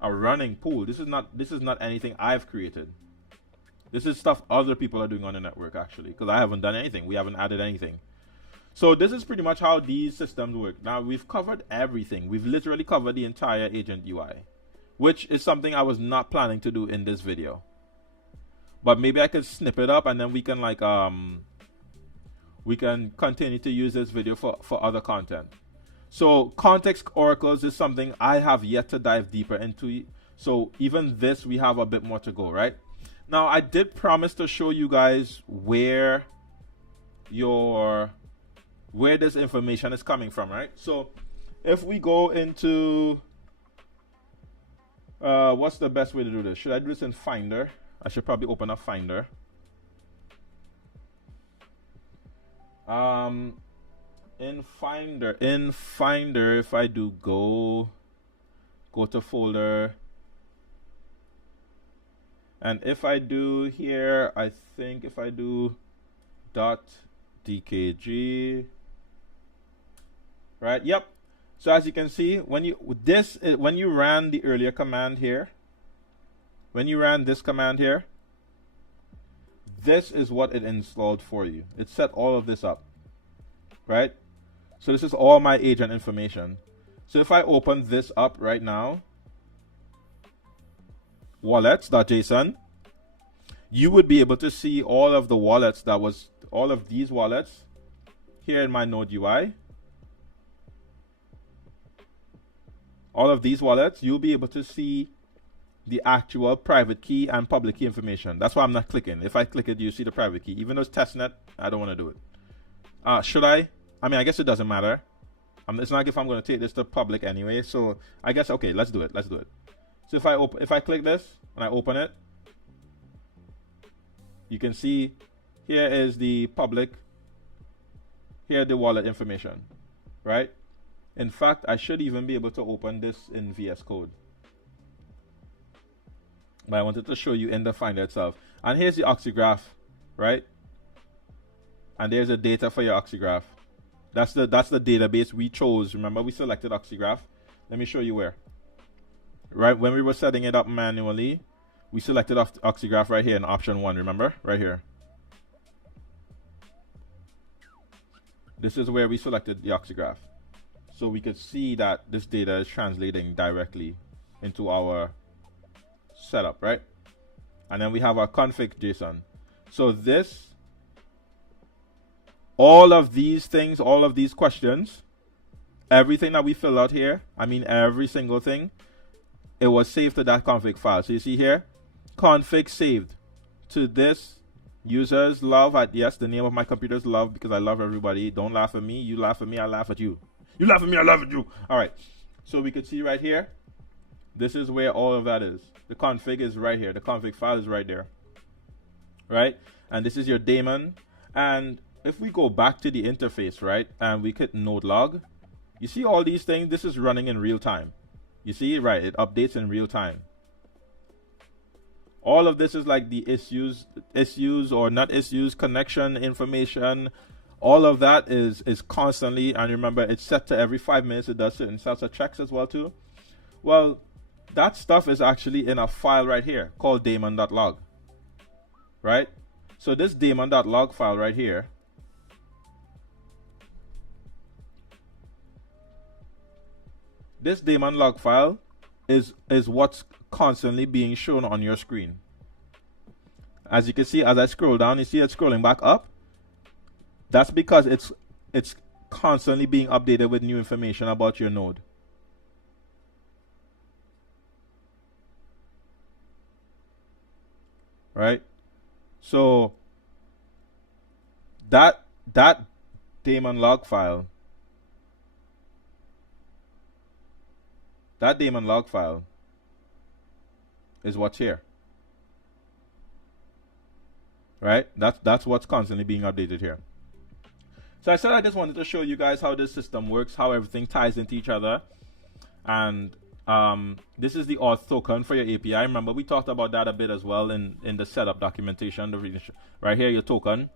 a running pool. This is not anything I've created. This is stuff other people are doing on the network, actually, because I haven't done anything. We haven't added anything. So this is pretty much how these systems work. Now, we've covered everything. We've literally covered the entire agent UI, which is something I was not planning to do in this video. But maybe I could snip it up, and then we can like we can continue to use this video for other content. So context oracles is something I have yet to dive deeper into. So even this, we have a bit more to go, right? Now, I did promise to show you guys where this information is coming from, right? So if we go into, what's the best way to do this? Should I do this in Finder? I should probably open up Finder. In Finder, if I do go to folder, and if I do here, I think if I do .dkg, right? Yep. So as you can see, when you ran the earlier command here, when you ran this command here, this is what it installed for you. It set all of this up, right? So this is all my agent information. So if I open this up right now, wallets.json, you would be able to see all of the wallets all of these wallets here in my node UI. All of these wallets, you'll be able to see the actual private key and public key information. That's why I'm not clicking. If I click it, you see the private key. Even though it's testnet, I don't want to do it. Should I? I mean, I guess it doesn't matter. It's not like if I'm going to take this to public anyway. So I guess, okay, let's do it. Let's do it. So if I click this and I open it, you can see here is the public, here the wallet information, right? In fact, I should even be able to open this in VS Code. But I wanted to show you in the Finder itself. And here's the oxygraph, right? And there's the data for your oxygraph. That's the database we chose. Remember, we selected oxygraph. Let me show you where. Right, when we were setting it up manually, we selected oxygraph right here in option 1, remember? Right here. This is where we selected the oxygraph. So we could see that this data is translating directly into our setup, right? And then we have our config JSON. So this, all of these things, all of these questions, everything that we fill out here, I mean every single thing, it was saved to that config file. So you see here, config saved to this users love. Yes, the name of my computer is love because I love everybody. Don't laugh at me. You laugh at me, I laugh at you. You laugh at me, I laugh at you. All right. So we could see right here. This is where all of that is. The config is right here. The config file is right there. Right? And this is your daemon. And if we go back to the interface, right, and we click node log, you see all these things. This is running in real time. You see, right? It updates in real time. All of this is like the issues or not issues, connection information. All of that is constantly, and remember, it's set to every 5 minutes. It does certain sets of checks as well too. Well, that stuff is actually in a file right here called daemon.log. Right? So this daemon.log file right here, this daemon log file is what's constantly being shown on your screen. As you can see, as I scroll down, you see it scrolling back up. That's because it's constantly being updated with new information about your node. Right? So that daemon log file, is what's here. Right? That's what's constantly being updated here. So I said I just wanted to show you guys how this system works, how everything ties into each other. And this is the auth token for your API. Remember, we talked about that a bit as well in the setup documentation. Right here, your token.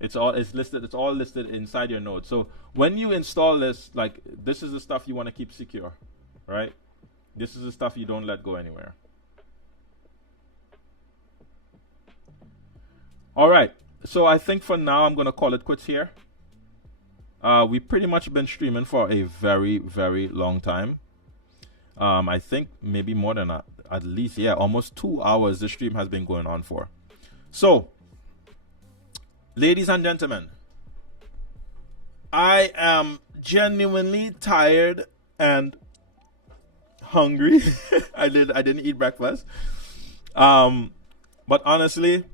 It's all listed inside your node. So when you install this, like, this is the stuff you want to keep secure, right? This is the stuff you don't let go anywhere. All right. So I think for now I'm gonna call it quits here. We've pretty much been streaming for a very, very long time. I think maybe more than that. At least, yeah, almost 2 hours the stream has been going on for. So, ladies and gentlemen, I am genuinely tired and hungry. I didn't eat breakfast. But honestly,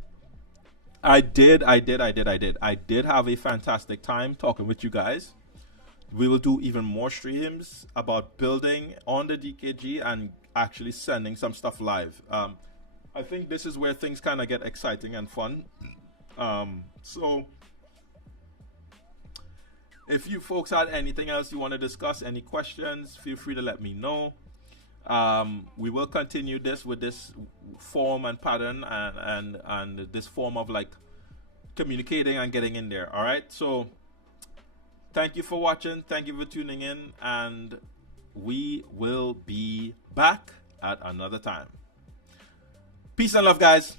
I did have a fantastic time talking with you guys. We will do even more streams about building on the DKG and actually sending some stuff live. I think this is where things kind of get exciting and fun. So if you folks had anything else you want to discuss, any questions, feel free to let me know. We will continue this with this form and pattern and this form of like communicating and getting in there. All right, so thank you for watching, thank you for tuning in, and we will be back at another time. Peace and love, guys.